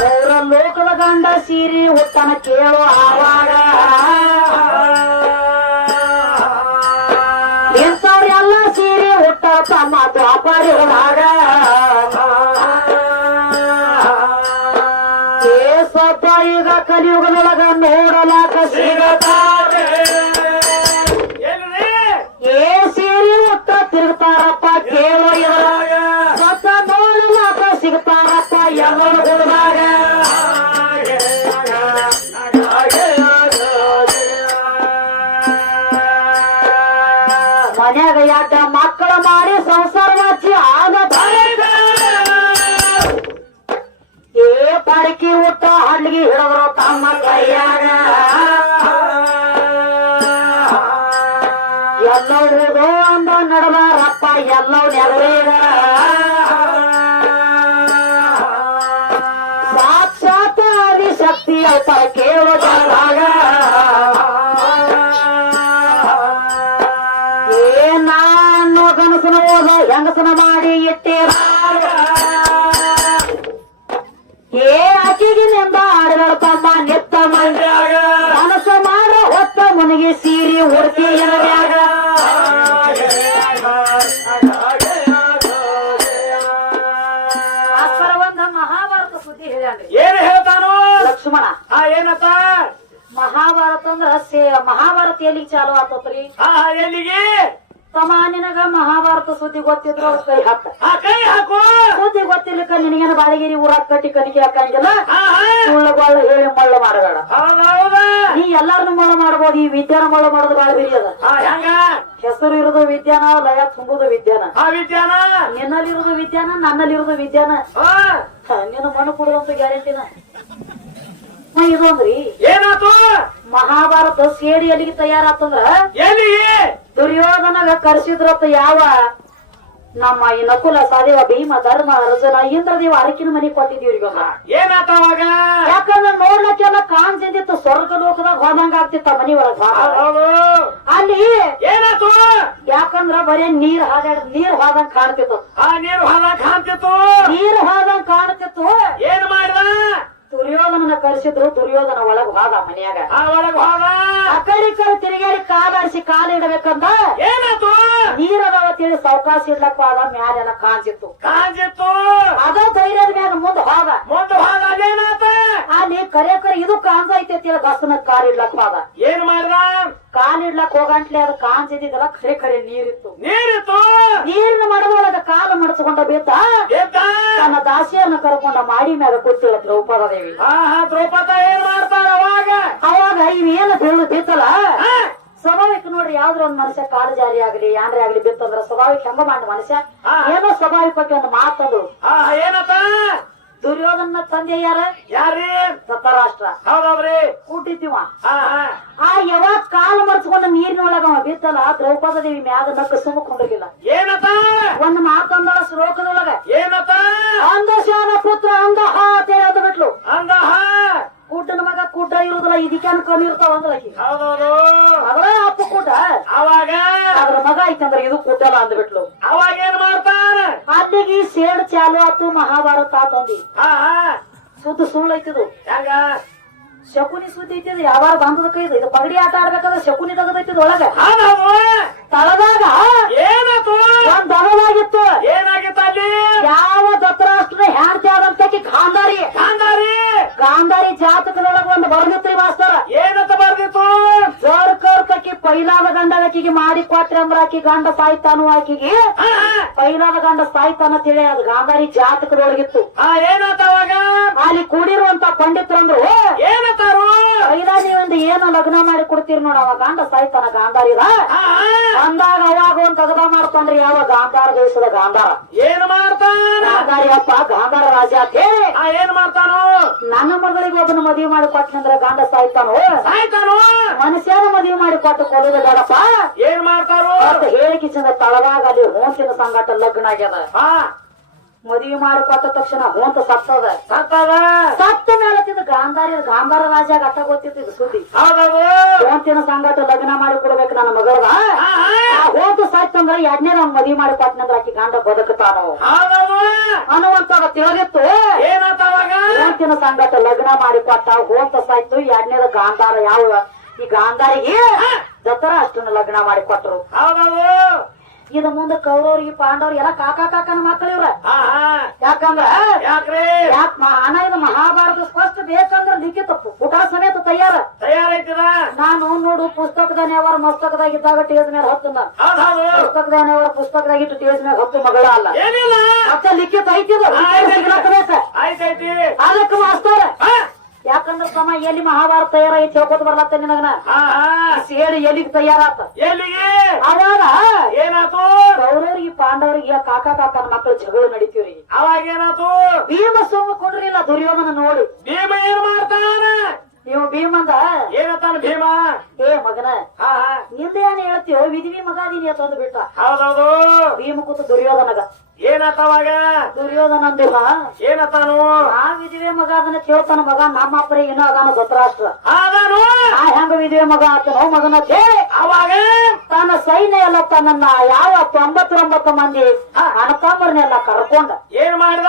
ಮೂರ ಲೋಕದ ಗಂಡ ಸೀರೆ ಉಟ್ಟನ ಕೇಳು ಆವಾಗ ಇಂಥವ್ರೆಲ್ಲ ಸೀರೆ ಉಟ್ಟ ತಮ್ಮ ದ್ವಾಪಾರಿ ಹೋದಾಗ ಏ ಸದ್ದ ಈಗ ಕಲಿಯುಗದೊಳಗ ನೋಡಲಾಕ ಸಿಗತಾರೆ ಏ ಸೀರೆ ಉಟ್ಟ ತಿರುಗ್ತಾರಪ್ಪ ಕೇಳೋ ಇದ್ರಾಗ ಸದ್ದ ನೋಡಲಾಕ ಸಿಗ್ತಾರಪ್ಪ ಎಲ್ಲರೂ ಹುಡುಗಾಗ ಮನ್ಯಾಗ ಯಾಕ ಮಕ್ಕಳ ಮಾಡಿ ಸಂಸಾರ ಹಚ್ಚಿ ಆಗ ಏ ಪಡಕಿ ಊಟ ಹಡ್ಲಿಗೆ ಹಿಡಿದ್ರು ತಮ್ಮ ಕೈಯಾಗ ಎಲ್ಲರೂ ಅಂದ ನಡದಾರಪ್ಪ ಎಲ್ಲವ್ ನೆರವೇಗ ಸಾಕ್ಷಾತ್ ಆದಿಶಕ್ತಿ ಅವತಾರ ಕೇಳೋ ಜನರಾಗ ಏ ನಾನು ಗನಸನ ಹೋದ ಹೆಂಗಸನ ಮಾಡಿ ಇಟ್ಟೇರಾಗ ಏ ಆಕೆಗೆ ನಿಂದ ಆಡಗಳ ತಮ್ಮ ನಿತ್ತ ಮಂಡ್ಯಾಗ ಮನಸ್ಸ ಮಾಡ ಹೊತ್ತ ಮುನಿಗೆ ಸೀರೆ ಉಡ್ತಿ ಎನವ್ಯಾಗ ಒಂದ ಮಹಾಭಾರತ ಸುದ್ದಿ ಹೇಳ್ಯಾನ್ರಿ ಏನ್ ಹೇಳ್ತಾನು ಲಕ್ಷ್ಮಣ ಏನತ್ತ ಮಹಾಭಾರತ ಅಂದ್ರ ಮಹಾಭಾರತ ಎಲ್ಲಿಗೆ ಚಾಲು ಆತತ್ರಿ ಎಲ್ಲಿಗೆ ತಮ್ಮ ನಿನಗ ಮಹಾಭಾರತ ಸುದ್ದಿ ಗೊತ್ತಿದ್ರು ಅವ್ರ ಕೈ ಹಾಕ ಕೈ ಹಾಕು ಸುದ್ದಿ ಗೊತ್ತಿರ್ಲಿಕ್ಕ ನಿನಗೇನು ಬಾಳಗಿರಿ ಊರಾಗ ಕಟ್ಟಿ ಕಣಿಕೆ ಹಾಕಂಗಿಲ್ಲ ಸುಳ್ಳಗಳು ಹೇಳಿ ಮಳ್ಳ ಮಾಡಬೇಡ ಹೌದೌದ ನೀ ಎಲ್ಲಾರನು ಮಳ್ಳ ಮಾಡ್ಬೋದು ಈ ವಿದ್ಯಾನ ಮಳ್ಳ ಮಾಡೋದು ಬಾಳ ಬಿರಿ ಅದ ಹೆಂಗ ಹೆಸರು ಇರೋದು ವಿದ್ಯಾನ ಲಯ ತುಂಬುದು ವಿದ್ಯಾನ ವಿದ್ಯಾನ ನಿನ್ನಲ್ಲಿರೋದು ವಿದ್ಯಾನ ನನ್ನಲ್ಲಿರೋದು ವಿದ್ಯಾನ ನೀನು ಮಣ್ಣು ಕೊಡುವಂತ ಗ್ಯಾರಂಟಿನ ಇದೊಂದ್ರಿ ಏನಾತು ಮಹಾಭಾರತ ಸೇಡಿ ಎಲ್ಲಿಗೆ ತಯಾರಾತಂದ್ರ ಎಲ್ಲಿ ದುರ್ಯೋಧನಗ ಕರ್ಸಿದ್ರತ್ತ ಯಾವ ನಮ್ಮ ಈ ನಕುಲ ಸಹದೇವ ಭೀಮ ಧರ್ಮ ಅರ್ಜುನ ಇಂದ್ರದೇವ ಅರಕಿನ ಮನೆ ಕೊಟ್ಟಿದ್ದೀವಿ ಇವ್ರಿಗೊಂದ ಏನಾತ ಅವಾಗ ಯಾಕಂದ್ರ ನೋಡ್ಲಕ್ಕೆಲ್ಲ ಕಾಣ್ತಿದ್ದಿತ್ತು ಸ್ವರ್ಗ ಲೋಕದಾಗ ಹೋದಂಗ ಆಗ್ತಿತ್ತ ಮನಿ ಒಳಗ ಅಲ್ಲಿ ಏನಾತು ಯಾಕಂದ್ರ ಬರೇ ನೀರ್ ಹೋದಂಗ ಕಾಣ್ತಿತ್ತು ನೀರು ಹೊಲ ಕಾಣ್ತಿತ್ತು ನೀರ್ ಹೋದಂಗ ಕಾಣ್ತಿತ್ತು ಏನ್ ಮಾಡಿದ ದುರ್ಯೋಧನನ ಕರ್ಸಿದ್ರು ದುರ್ಯೋಧನ ಒಳಗ್ ಹೋದ ಮನ್ಯಾಗ ಒಳಗ್ ಹೋದ ಆ ಕಡೆ ತಿರುಗಾಡಿ ಕಾಲಾಡಿಸಿ ಕಾಲ ಇಡಬೇಕಂದ ಏನಾತು ನೀರದವ ತಿಳಿ ಸಾವಕಾಶ ಇಡ್ಲಕ್ಕ ಹೋದ ಮ್ಯಾಲೆಲ್ಲ ಕಾಂಜಿತ್ತು ಕಾಂಜಿತ್ತು ಅದ ಧೈರ್ಯದ ಮ್ಯಾಗ ಮುಂದ ಹೋದ ಅದೇನಾತ ಅಲ್ಲಿ ಕರೆ ಇದು ಕಾಂಜೈತಿ ಬಸ್ನ ಕಾಲ್ ಇಡ್ಲಕ್ ಹೋದ ಏನ್ ಮಾಡ್ದ ಕಾಲ್ ಇಡ್ಲಕ್ ಹೋಗಂಟ್ಲೆ ಅದು ಕಾಂಜಿದ್ದಲ್ಲ ಖರೆ ನೀರಿತ್ತು ನೀರಿತ್ತು ನೀರಿನ ಮಡದೊಳಗ ಕಾಲು ಮಡಸ್ಕೊಂಡ ಬೇತ ತನ್ನ ದಾಸಿಯನ್ನ ಕರ್ಕೊಂಡ ಮಾಡಿ ಮ್ಯಾಗ ಕೂತಿಲ್ಲ ದ್ರೌಪದ ದೇವಿ ದ್ರೌಪದ ಏನ್ ಮಾಡ್ತಾಳ ಅವಾಗ ಇವೇನು ಬೀಳು ಬಿತ್ತಲ್ಲ ಸ್ವಾಭಾವಿಕ ನೋಡ್ರಿ ಯಾವ್ದ್ರ ಒಂದ್ ಮನುಷ್ಯ ಕಾಲು ಜಾರಿ ಆಗ್ಲಿ ಯಾನ್ರಿ ಆಗ್ಲಿ ಬಿತ್ತಂದ್ರ ಸ್ವಾಭಾವಿಕ ಹೆಂಗ ಮಾಡ ಮನುಷ್ಯ ಏನೋ ಸ್ವಾಭಾವಿಕವಾಗಿ ಒಂದು ಮಾತದು ಏನತ್ತ ದುರ್ಯೋಧನ ತಂದೆ ಯಾರ್ರಿ ಧೃತರಾಷ್ಟ್ರ ಹೌದವ್ರಿ ಕೂಟಿದ್ದೀವ ಯಾವಾಗ ಕಾಲು ಮರ್ಸ್ಕೊಂಡ ನೀರಿನೊಳಗ ಅವ ಬಿತ್ತಲ್ಲ ದ್ರೌಪದ ದೇವಿ ಮ್ಯಾಗ ನಕ್ಕ ಸುಮ್ಮಕೊಂಡಿರ್ಲಿಲ್ಲ ಏನತ್ತ ಒಂದ್ ಮಾತಂದಳ ಶ್ಲೋಕದೊಳಗ ಏನತ್ತ ಅಂದಶಾನ ಪುತ್ರ ಅಂದಹ ಅಂತೇಳಿ ಅಂದ ಬಿಟ್ಲು ಅಂದಹ ಕೂಟನ ಮಗ ಕೂಟ ಇರುದಿಲ್ಲ ಇದಕ್ಕೆ ಕಮ್ಮಿ ಇರ್ತಾವ ಅಂದ್ರಕಿ ಹೌದೌದು ಅದ್ರ ಅಪ್ಪ ಕೂಟ ಅವಾಗ ಅದ್ರ ಮಗ ಐತಂದ್ರ ಇದು ಕೂಟಲ್ಲ ಅಂದ್ಬಿಟ್ಲು ಅವಾಗ ಏನ್ ಮಾಡ್ತಾನ ಅಲ್ಲಿಗೆ ಸೇಡ್ ಚಾಲು ಆತು ಮಹಾಭಾರತ ಆತಂದಿ ಸುದ್ದು ಸುಳ್ಳು ಐತಿದು ಹೆಂಗ ಶಕುನಿ ಸುದ್ದಿ ಐತಿ ಯಾವಾಗ ಬಂದದ ಕೈ ಇದು ಪಗಡಿ ಆಟ ಆಡ್ಬೇಕಾದ್ರೆ ಶಕುನಿ ತೆಗದೈತಿದ್ ಒಳಗ ಹೌದೌದು ತಳದಾಗ ಏನಾತು ಒಂದ್ ದೊಡಲಾಗಿತ್ತು ಏನಾಗಿತ್ತು ಅಲ್ಲಿ ಯಾವ ದತ್ತರಾಷ್ಟ್ರದ ಹ್ಯಾಂಡ್ತಿ ಆದಂತಕಿ ಗಾಂಧಾರಿ ಗಾಂಧಾರಿ ಗಾಂಧಾರಿ ಜಾತಕದೊಳಗ ಒಂದು ಬರ್ದಿತ್ರಿ ಮಾಸ್ತರ ಏನಂತ ಬರ್ದಿತ್ತು ಜೋರ್ಕರ್ಕಿ ಪೈಲಾದ ಗಂಡಗಕಿಗೆ ಮಾಡಿ ಕೊಟ್ರಿ ಅಂದ್ರ ಆಕಿ ಗಂಡ ಸಾಯ್ತಾನು ಆಕಿಗೆ ಪೈಲಾದ ಗಂಡ ಸಾಯ್ತಾನ ತಿಳಿ ಅದು ಗಾಂಧಾರಿ ಜಾತಕದೊಳಗಿತ್ತು ಏನಂತ ಅವಾಗ ಅಲ್ಲಿ ಕೂಡಿರುವಂತ ಪಂಡಿತರಂದ್ರು ಏನಂತಾರು ಪೈಲಾದಿ ಒಂದು ಏನು ಲಗ್ನ ಮಾಡಿ ಕೊಡ್ತೀರಿ ನೋಡ ಅವ ಗಂಡ ಸಾಯ್ತಾನ ಗಾಂಧಾರಿದ ಅಂದಾಗ ಅವಾಗ ಒಂದ್ ತಗದ ಮಾಡ್ತಾನ್ರಿ ಯಾವ ಗಾಂಧಾರ ದೇಶದ ಗಾಂಧಾರ ಏನ್ ಮಾಡ್ತಾನ ಗಾಂಧಾರಿ ಅಪ್ಪ ಗಾಂಧಾರ ರಾಜ ಅಂತ ಹೇಳಿ ಏನ್ ಮಾಡ್ತಾನು ನನ್ನ ಮಗಳಿಗೆ ಒಬ್ಬನ ಮದುವೆ ಮಾಡಿ ಕೊಟ್ಟನಂದ್ರ ಗಂಡ ಸಾಯ್ತಾನು ಸಾಯ್ತಾನು ಮನುಷ್ಯನ ಮದುವೆ ಮಾಡಿ ಕೊಟ್ಟು ಕೊಲ್ಲುದು ಬೇಡಪ್ಪ ಏನ್ ಮಾಡ್ತಾರು ಅಂತ ಹೇಳಿಕಿಸಿದ ತಳದಾಗ ಅಲ್ಲಿ ಹೋಂತಿನ ಸಂಗಾಟ ಲಗ್ನ ಆಗ್ಯದ ಮದುವೆ ಮಾಡಿ ಕೊಟ್ಟ ತಕ್ಷಣ ಹೋಂತ ಸತ್ತದ ಸತ್ತದ ಸತ್ತ ಮೇಲೆ ಗಾಂಧಾರ ರಾಜಾಗ ಅಟ್ಟ ಗೊತ್ತಿತ್ತು ಸುದ್ದಿ ಹೌದೌದು ಹೋಂತಿನ ಸಂಗಾಟ ಲಗ್ನ ಮಾಡಿ ಕೊಡ್ಬೇಕು ನನ್ನ ಮಗಳದ ಹೋಂತ ಸಾಯ್ತಂದ್ರ ಎರಡನೇ ನಮ್ ಮದುವೆ ಮಾಡಿ ಕೊಟ್ಟನಂದ್ರ ಆಕಿ ಗಂಡ ಬದುಕತಾನು ಹೌದೌದು ಅನ್ನುವಂತಾಗ ತಿಳಿದಿತ್ತು ಏನಂತ ಅವಾಗ ಹೋಂತಿನ ಸಂಗಾಟ ಲಗ್ನ ಮಾಡಿ ಕೊಟ್ಟ ಹೋಂತ ಸಾಯ್ತು ಎರಡನೇದ ಗಾಂಧಾರ ಯಾವ ಈ ಗಾಂಧಾರಿಗೆ ದಸರಾ ಅಷ್ಟನ್ನ ಲಗ್ನ ಮಾಡಿ ಕೊಟ್ಟರು ಹೌದೌದು ಇದ ಮುಂದೆ ಕೌರವ್ರಿಗೆ ಪಾಂಡವ್ರಿಗೆ ಎಲ್ಲ ಕಾಕಾ ಕಾಕನ ಮಕ್ಕಳು ಇವ್ರ ಯಾಕಂದ್ರ ಯಾಕ್ರಿ ಯಾಕ ಅಣ್ಣ ಇದು ಮಹಾಭಾರತ ಸ್ಪಷ್ಟ ಬೇಕಂದ್ರ ಲಿಖಿತ ಪುಟ ಸಮೇತ ತಯಾರೈತದ ನಾನು ನೋಡು ಪುಸ್ತಕದಾನ ಅವರ ಮಸ್ತಕದಾಗ ಇದ್ದಾಗ ಟೇಜ್ ಮೇಲೆ ಹತ್ತನ ಹೌದೌದು ಪುಸ್ತಕದಾನ ಅವರ ಪುಸ್ತಕದಾಗ ಇಟ್ಟು ಟೇಜ್ ಮೇಲೆ ಹತ್ತು ಮಗಳ ಅಲ್ಲ ಏನಿಲ್ಲ ಮತ್ತೆ ಲಿಖಿತ ಐತಿದ ಸಿಗ್ಲಕ್ಕ ಆಯ್ತೈತಿ ಅದಕ್ಕೆ ಮಾಸ್ತರ ಯಾಕಂದ್ರ ಸಮ ಎಲ್ಲಿ ಮಹಾಭಾರತ ತಯಾರಾಗಿ ತಿಳ್ಕೊತ ಬರ್ಲತ್ತ ನಿನಗನ ಹೇಳಿ ಎಲ್ಲಿಗೆ ತಯಾರಾತ ಎಲ್ಲಿಗೆ ಅವಾಗ ಏನಾತು ಕೌರವ್ರಿಗೆ ಪಾಂಡವರಿಗೆ ಕಾಕಾ ಕಾಕನ ಮಕ್ಕಳು ಜಗಳ ನಡೀತೀವ್ರಿ ಅವಾಗ ಏನಾತು ಭೀಮ ಸೋಮ ಕೊಡ್ರಿಲ್ಲ ದುರ್ಯೋಧನ ನೋಡಿ ಭೀಮ ಏನ್ ಮಾಡ್ತಾನ ನೀವು ಭೀಮಂದ ಏನಂತಾನ ಭೀಮ ಏ ಮಗನ ನಿಂದೇನು ಹೇಳ್ತೀವೋ ವಿಧಿವಿ ಮಗ ನೀನ್ ತಂದು ಬಿಟ್ಟ ಹೌದೌದು ಭೀಮ ಕೂತು ದುರ್ಯೋಧನಗ ಏನತ್ತವಾಗ ದುರ್ಯೋಧನ ಅಂದಿವ ಏನತ್ತಾನು ನಾ ವಿಧಿವೆ ಮಗ ಅದನ್ನ ಕೇಳ್ತಾನ ಮಗ ನಮ್ಮ ಅಪ್ಪರೇ ಏನೋ ಅದಾನ ಧೃತರಾಷ್ಟ್ರ ಅದಾನು ನಾ ಹೆಂಗ ವಿಧಿವೆ ಮಗ ಆತನೋ ಮಗನ ಹೇಳಿ ಅವಾಗ ತನ್ನ ಸೈನ್ಯ ಎಲ್ಲ ತನ್ನ ಯಾವ 99 ಮಂದಿ ಅಣ್ಣತಮ್ಮರನ್ನೆಲ್ಲ ಕರ್ಕೊಂಡ ಏನ್ ಮಾಡ್ದ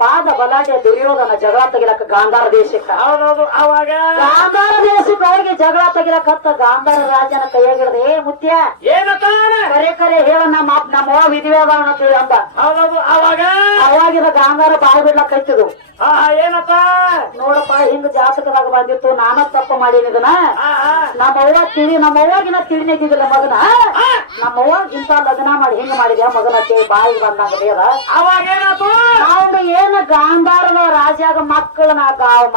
ಪಾದ ಬಲಾಢ್ಯ ದುರ್ಯೋಧನ ಜಗಳ ತೆಗಿಲಕ್ಕ ಗಾಂಧಾರ ದೇಶಕ್ಕ ಹೌದೌದು ಅವಾಗ ಗಾಂಧಾರ ದೇಶಕ್ಕೆ ಅವರಿಗೆ ಜಗಳ ತೆಗಿಲಕತ್ತ ಗಾಂಧಾರ ರಾಜನ ಕೈಯಾಗಿಡ್ದೆ ಏ ಮುತ್ಯ ಏನತ್ತಾನ ಕರೆ ಹೇಳ ನಮ್ಮ ವಿಧಿವೆ ಅದಾವ ಅಂತ ಹೇಳಿ ಅಂದ ಹೌದೌದು ಅವಾಗ ಅವಾಗಿದ ಗಾಂಧಾರ ಬಾಯಿ ಬಿಡ್ಲಕ್ ಕೈತಿದ್ರು ಏನಪ್ಪ ನೋಡಪ್ಪ ಹಿಂಗ ಜಾತಕದಾಗ ಬಂದಿತ್ತು ನಾನ ತಪ್ಪು ಮಾಡೀನಿ ಇದನ್ನ ನಮ್ಮವ್ವಾಗಿನ ತಿಳಿನಿದ್ದಿಲ್ಲ ಮಗನ ನಮ್ಮವ್ವ ಇಂತ ಲಗ್ನ ಮಾಡಿ ಹಿಂಗ ಮಾಡಿದ್ಯಾ ಮಗನ ಕೇಳಿ ಬಾಯಿಗೆ ಬಂದಂಗ ಬೇಡ ಅವಾಗ ಏನಾತು ನಾವು ಏನ ಗಾಂಧಾರದ ರಾಜಾಗ ಮಕ್ಕಳನ್ನ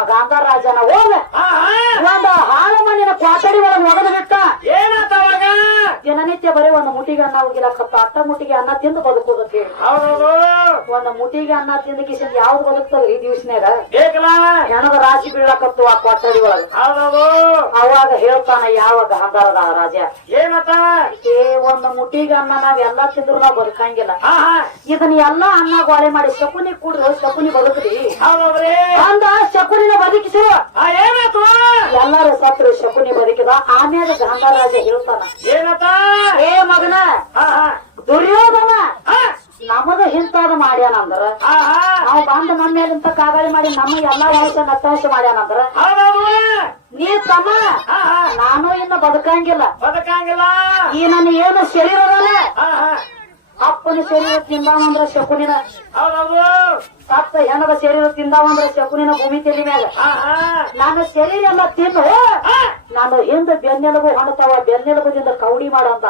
ಗಾಂಧಾರ ರಾಜನ ಹೋದ ಒಂದು ಹಾಳು ಮಣ್ಣಿನ ಕ್ವಾಟಡಿ ಒಳಗೆ ಒಗದು ಬಿಟ್ಟ ಏನಾತ ಅವಾಗ ದಿನನಿತ್ಯ ಬರೀ ಒಂದು ಮುಟ್ಟಿಗೆ ಅನ್ನ ಹೋಗಿಲಕ್ಕಪ್ಪ ಅಟ್ಟ ಮುಟ್ಟಿಗೆ ಅನ್ನ ತಿಂದು ಬದುಕೋದಕ್ಕೆ ಹೌದೌದು ಒಂದು ಮುಟ್ಟಿಗೆ ಅನ್ನ ತಿಂದ ಕಿಸಿಂದ ಯಾವ್ದು ಬದುಕ್ತದ ಈ ದಿವಸನ್ಯಾಗ ಬೇಕಲ್ಲ ಹೆಣದ ರಾಶಿ ಬೀಳಕತ್ತು ಆ ಕೊಠಡಿ ಒಳಗ ಹೌದೌದು ಅವಾಗ ಹೇಳ್ತಾನ ಯಾವ ಗಾಂಧಾರದ ರಾಜ ಏನತ್ತ ಏ ಒಂದು ಮುಟ್ಟಿಗೆ ಅನ್ನ ನಾವೆಲ್ಲಾ ತಿಂದ್ರು ನಾವ್ ಬದುಕಂಗಿಲ್ಲ ಇದನ್ನ ಎಲ್ಲಾ ಅನ್ನ ಗೋಳೆ ಮಾಡಿ ಶಕುನಿ ಕೂಡ್ರು ಶಕುನಿ ಬದುಕ್ರಿ ಹೌದೌದ್ರಿ ಅಂದ ಶಕುನಿನ ಬದುಕಿಸಿರು ಏನಾತು ಎಲ್ಲಾರು ಸತ್ರು ಶಕುನಿ ಬದುಕಿದ ಆಮೇಲೆ ಗಾಂಧಾರ ರಾಜ ಹೇಳ್ತಾನ ಏನತ್ತ ಏ ಮಗನ ದುರ್ಯೋಧನ ನಮಗ ಇಂತಾದ ಮಾಡ್ಯಾನಂದ್ರ ನಾವು ಬಂದ ನಮ್ಮ ಮೇಲೆ ಇಂತ ಕಾಗಾಳಿ ಮಾಡಿ ನಮ್ಮ ಎಲ್ಲಾ ವಯಸ್ಸ ನತ್ತಂಶ ಮಾಡ್ಯಾನಂದ್ರ ನೀ ತಮ್ಮ ನಾನು ಇನ್ನು ಬದುಕಂಗಿಲ್ಲ ಈ ನನ್ನ ಏನು ಶರೀರದಲ್ಲ ಅಪ್ಪನ ಶರೀರ ತಿಂದಾವಂದ್ರ ಶಕುನಿನ ಸತ್ತ ಹೆಣದ ಶರೀರ ತಿಂದಾವಂದ್ರ ಶಕುನಿನ ಭೂಮಿ ತೆಲಿ ಮ್ಯಾಲ ನನ್ನ ಶರೀರ ಎಲ್ಲ ತಿನ್ನು ನಾನು ಹಿಂದ ಬೆನ್ನೆಲುಬು ಹೊಣತಾವ ಬೆನ್ನೆಲುಬದಿಂದ ಕೌಡಿ ಮಾಡಂತ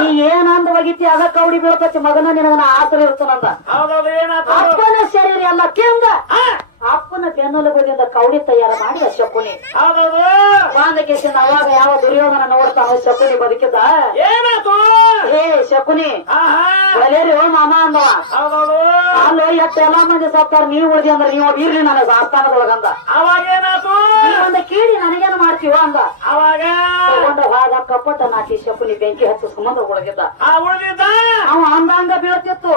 ನೀ ಏನಂದ ಒಗಿತಿ ಅದ ಕೌಡಿ ಬೀಳ್ತತಿ ಮಗನ ನಿನಗನ ಆಸರ ಇರ್ತನಂದ ಅಪ್ಪನ ಶರೀರ ಎಲ್ಲ ತಿಂದ ಅಪ್ಪನ ಬೆನ್ನೆಲುಬದಿಂದ ಕೌಡಿ ತಯಾರ ಮಾಡಿದ ಶಕುನಿ ಒಂದ ಕೇಸಿಂದ ಅವಾಗ ಯಾವ ದುರ್ಯೋಧನ ನೋಡ್ತಾನ ಶಕುನಿ ಬದುಕಿದ್ದ ಏ ಶಕುನಿ ಒಲೇರಿ ಓ ಮಾಮ ಅಂದವ ಅಲ್ಲೋ ಎಷ್ಟೆಲ್ಲಾ ಮಂದಿ ಸತ್ತಾರ ನೀವ್ ಉಳಿದಿ ಅಂದ್ರ ನೀವು ಬೀರ್ರಿ ನನಗ ಆಸ್ಥಾನದೊಳಗಂದ ನೀವೊಂದ ಕೀಡಿ ನನಗೇನು ಮಾಡ್ತೀವ ಅಂದ ತಗೊಂಡ ಹಾಗ ಕಪ್ಪಟ ನಾಟಿ ಶಕುನಿ ಬೆಂಕಿ ಹತ್ತು ಸಂಬಂಧ ಉಳಿದಿದ್ದ ಅವ ಅಂದಂಗ ಬೀಳ್ತಿತ್ತು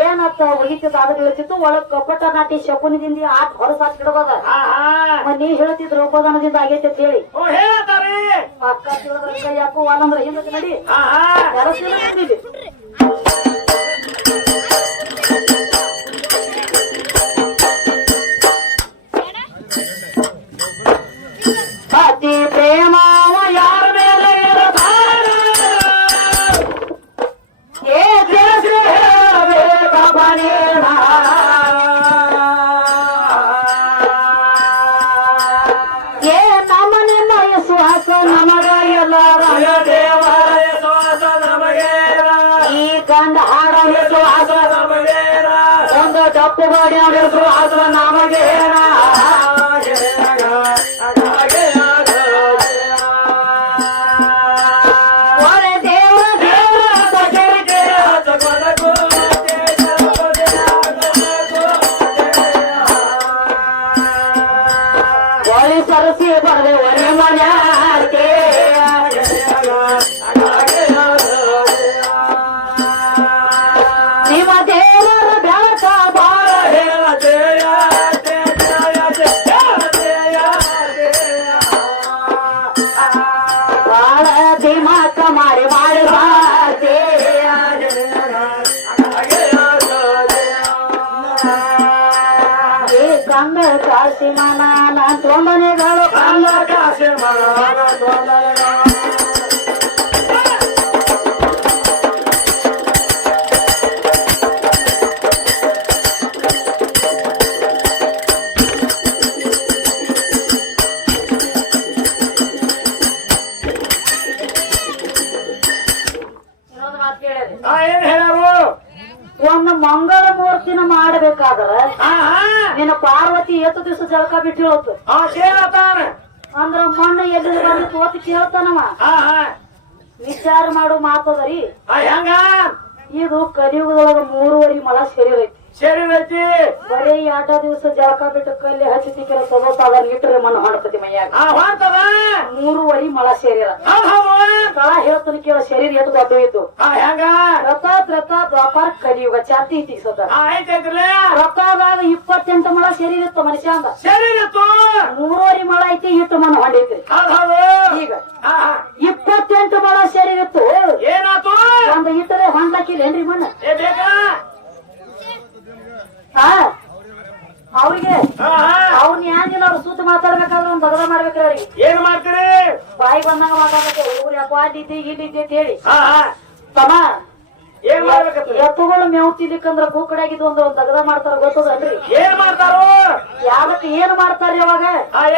ಏನತ್ತ ಒಗಿತಿದ್ದ ಅದು ಬೀಳ್ತಿತ್ತು ಒಳಗ್ ಕಪ್ಪಟ ನಾಟಿ ಶಕುನಿದಿಂದ ಆಟ ಹೊರಸಾಕ್ ಹಿಡಬೋದ ನೀ ಹೇಳ್ತಿದ್ ದ್ರೌಪದನದಿಂದ ಆಗೈತೆ ಅಂತ ಹೇಳಿ ಅಕ್ಕ ತಿಳಿದ್ರ ಕೈ ಹಾಕು ವಾಲಂದ್ರ ಹಿಂದಕ್ಕೆ ನಡಿ ಎರಸಿಲ್ಲ ತಪ್ಪು ಗಾಡಿ ನಡೆಸು ಆದ್ರ ನಮಗೆ ಒಳ್ಳೆ ದೇವ ಒಳ್ಳೆ ಸರಸಿ ಬರದೆ ಒಳ್ಳೆ ಮನೆ ನಿಮ್ಮ ದೇವರ ಬೆಳಕ ಬಾಳ ದಿಮಾಕ ಮಾಡಿ ಮಾಡಿ ಈ ಕಂದ ಕಾಸಿ ಮನ ತೊಂದನೆಗಳು ಕಂದ ಕಾಸಿ ಇನ್ನೊಂದು ಮಾತು ಕೇಳಿದೆ ಏನ್ ಹೇಳಾರು ಒಂದು ಮಂಗಳ ಮೂರ್ತಿನ ಮಾಡಬೇಕಾದ್ರ ನಿನ್ನ ಪಾರ್ವತಿ ಎತ್ತು ದಿವಸ ಜಳಕ ಬಿಟ್ಟು ಹೇಳತ್ತು ಕೇಳತಾನ ಅಂದ್ರ ಮಣ್ಣು ಎಲ್ಲಿ ಬಂದು ತೋತಿ ಕೇಳ್ತಾನವ ವಿಚಾರ ಮಾಡೋ ಮಾತದರಿ ಹೆಂಗ ಇದು ಕಲಿಯುಗದೊಳಗ 3 ಮಳ ಸೇರಿರೈತಿ ಸರಿ ಐತಿ ಬರೀ 2 ದಿವಸ ಜಳಕ ಬಿಟ್ಟು ಕಲ್ಲಿ ಹಚ್ಚಿ ತಿಕ್ಕಿರ ತಗೋತಾದ ಇಟ್ಟರೆ ಮಣ್ಣು ಹೊಣಪತಿ ಮೈಯಾಗ ಹೊಂಟದ 3 ಮಳ ಸೇರಿರ ತಳ ಹೇಳ್ತಾನ ಕೇಳ ಶರೀರ ಎತ್ತು ದೊಡ್ಡ ಇದ್ದು ಹೆಂಗ ರಥ ದ್ವಾಪಾರ ಕಲಿಯುಗ ಚಾತಿ ಇಟ್ಟಿಸದ ಆಯ್ತೈತ್ರಲ್ಲ ರಥದಾಗ 28 ಮಳ ಶರೀರ ಇತ್ತು ಮನುಷ್ಯ ಅಂದ ಸರಿ ಇತ್ತು 3 ಮಳ ಐತಿ ಇಟ್ಟು ಮಣ್ಣು ಹೊಂಡೈತಿ ಈಗ 28 ಮಳ ಶರೀರ ಇತ್ತು ಏನಾತು ಒಂದು ಇಟ್ಟರೆ ಹೊಂಡ್ಲಕ್ಕಿಲ್ಲೇನ್ರಿ ಮಣ್ಣು ಬೇಕಾ ಅವ್ರಿಗೆ ಅವ್ನ ಏನಿಲ್ಲ ಅವ್ರು ಸುತ್ತ ಮಾತಾಡ್ಬೇಕಾದ್ರೆ ಒಂದ್ ದಗದ ಮಾಡ್ಬೇಕ್ರಿ ಅವ್ರಿಗೆ ಏನ್ ಮಾಡ್ತೀರಿ ಬಾಯಿ ಬಂದಾಗ ಮಾತಾಡ್ಬೇಕು ಹುಡುಗರು ಯಾಕೋ ಅಲ್ಲಿದ್ದೆ ಇಲ್ಲಿದ್ದೆ ಅಂತ ಹೇಳಿ ತಮ್ಮ ಏನ್ ಮಾಡ್ಬೇಕಂತ ಎತ್ತುಗಳು ಮೇವು ತಿನ್ಲಿಕ್ಕಂದ್ರ ಕೂಕಡಾಗಿದ್ದು ಒಂದ್ ದಗದ ಮಾಡ್ತಾರ ಗೊತ್ತದಲ್ರಿ ಏನ್ ಮಾಡ್ತಾರೋ ಯಾವಕ್ಕೆ ಏನ್ ಮಾಡ್ತಾರ್ರಿ ಅವಾಗ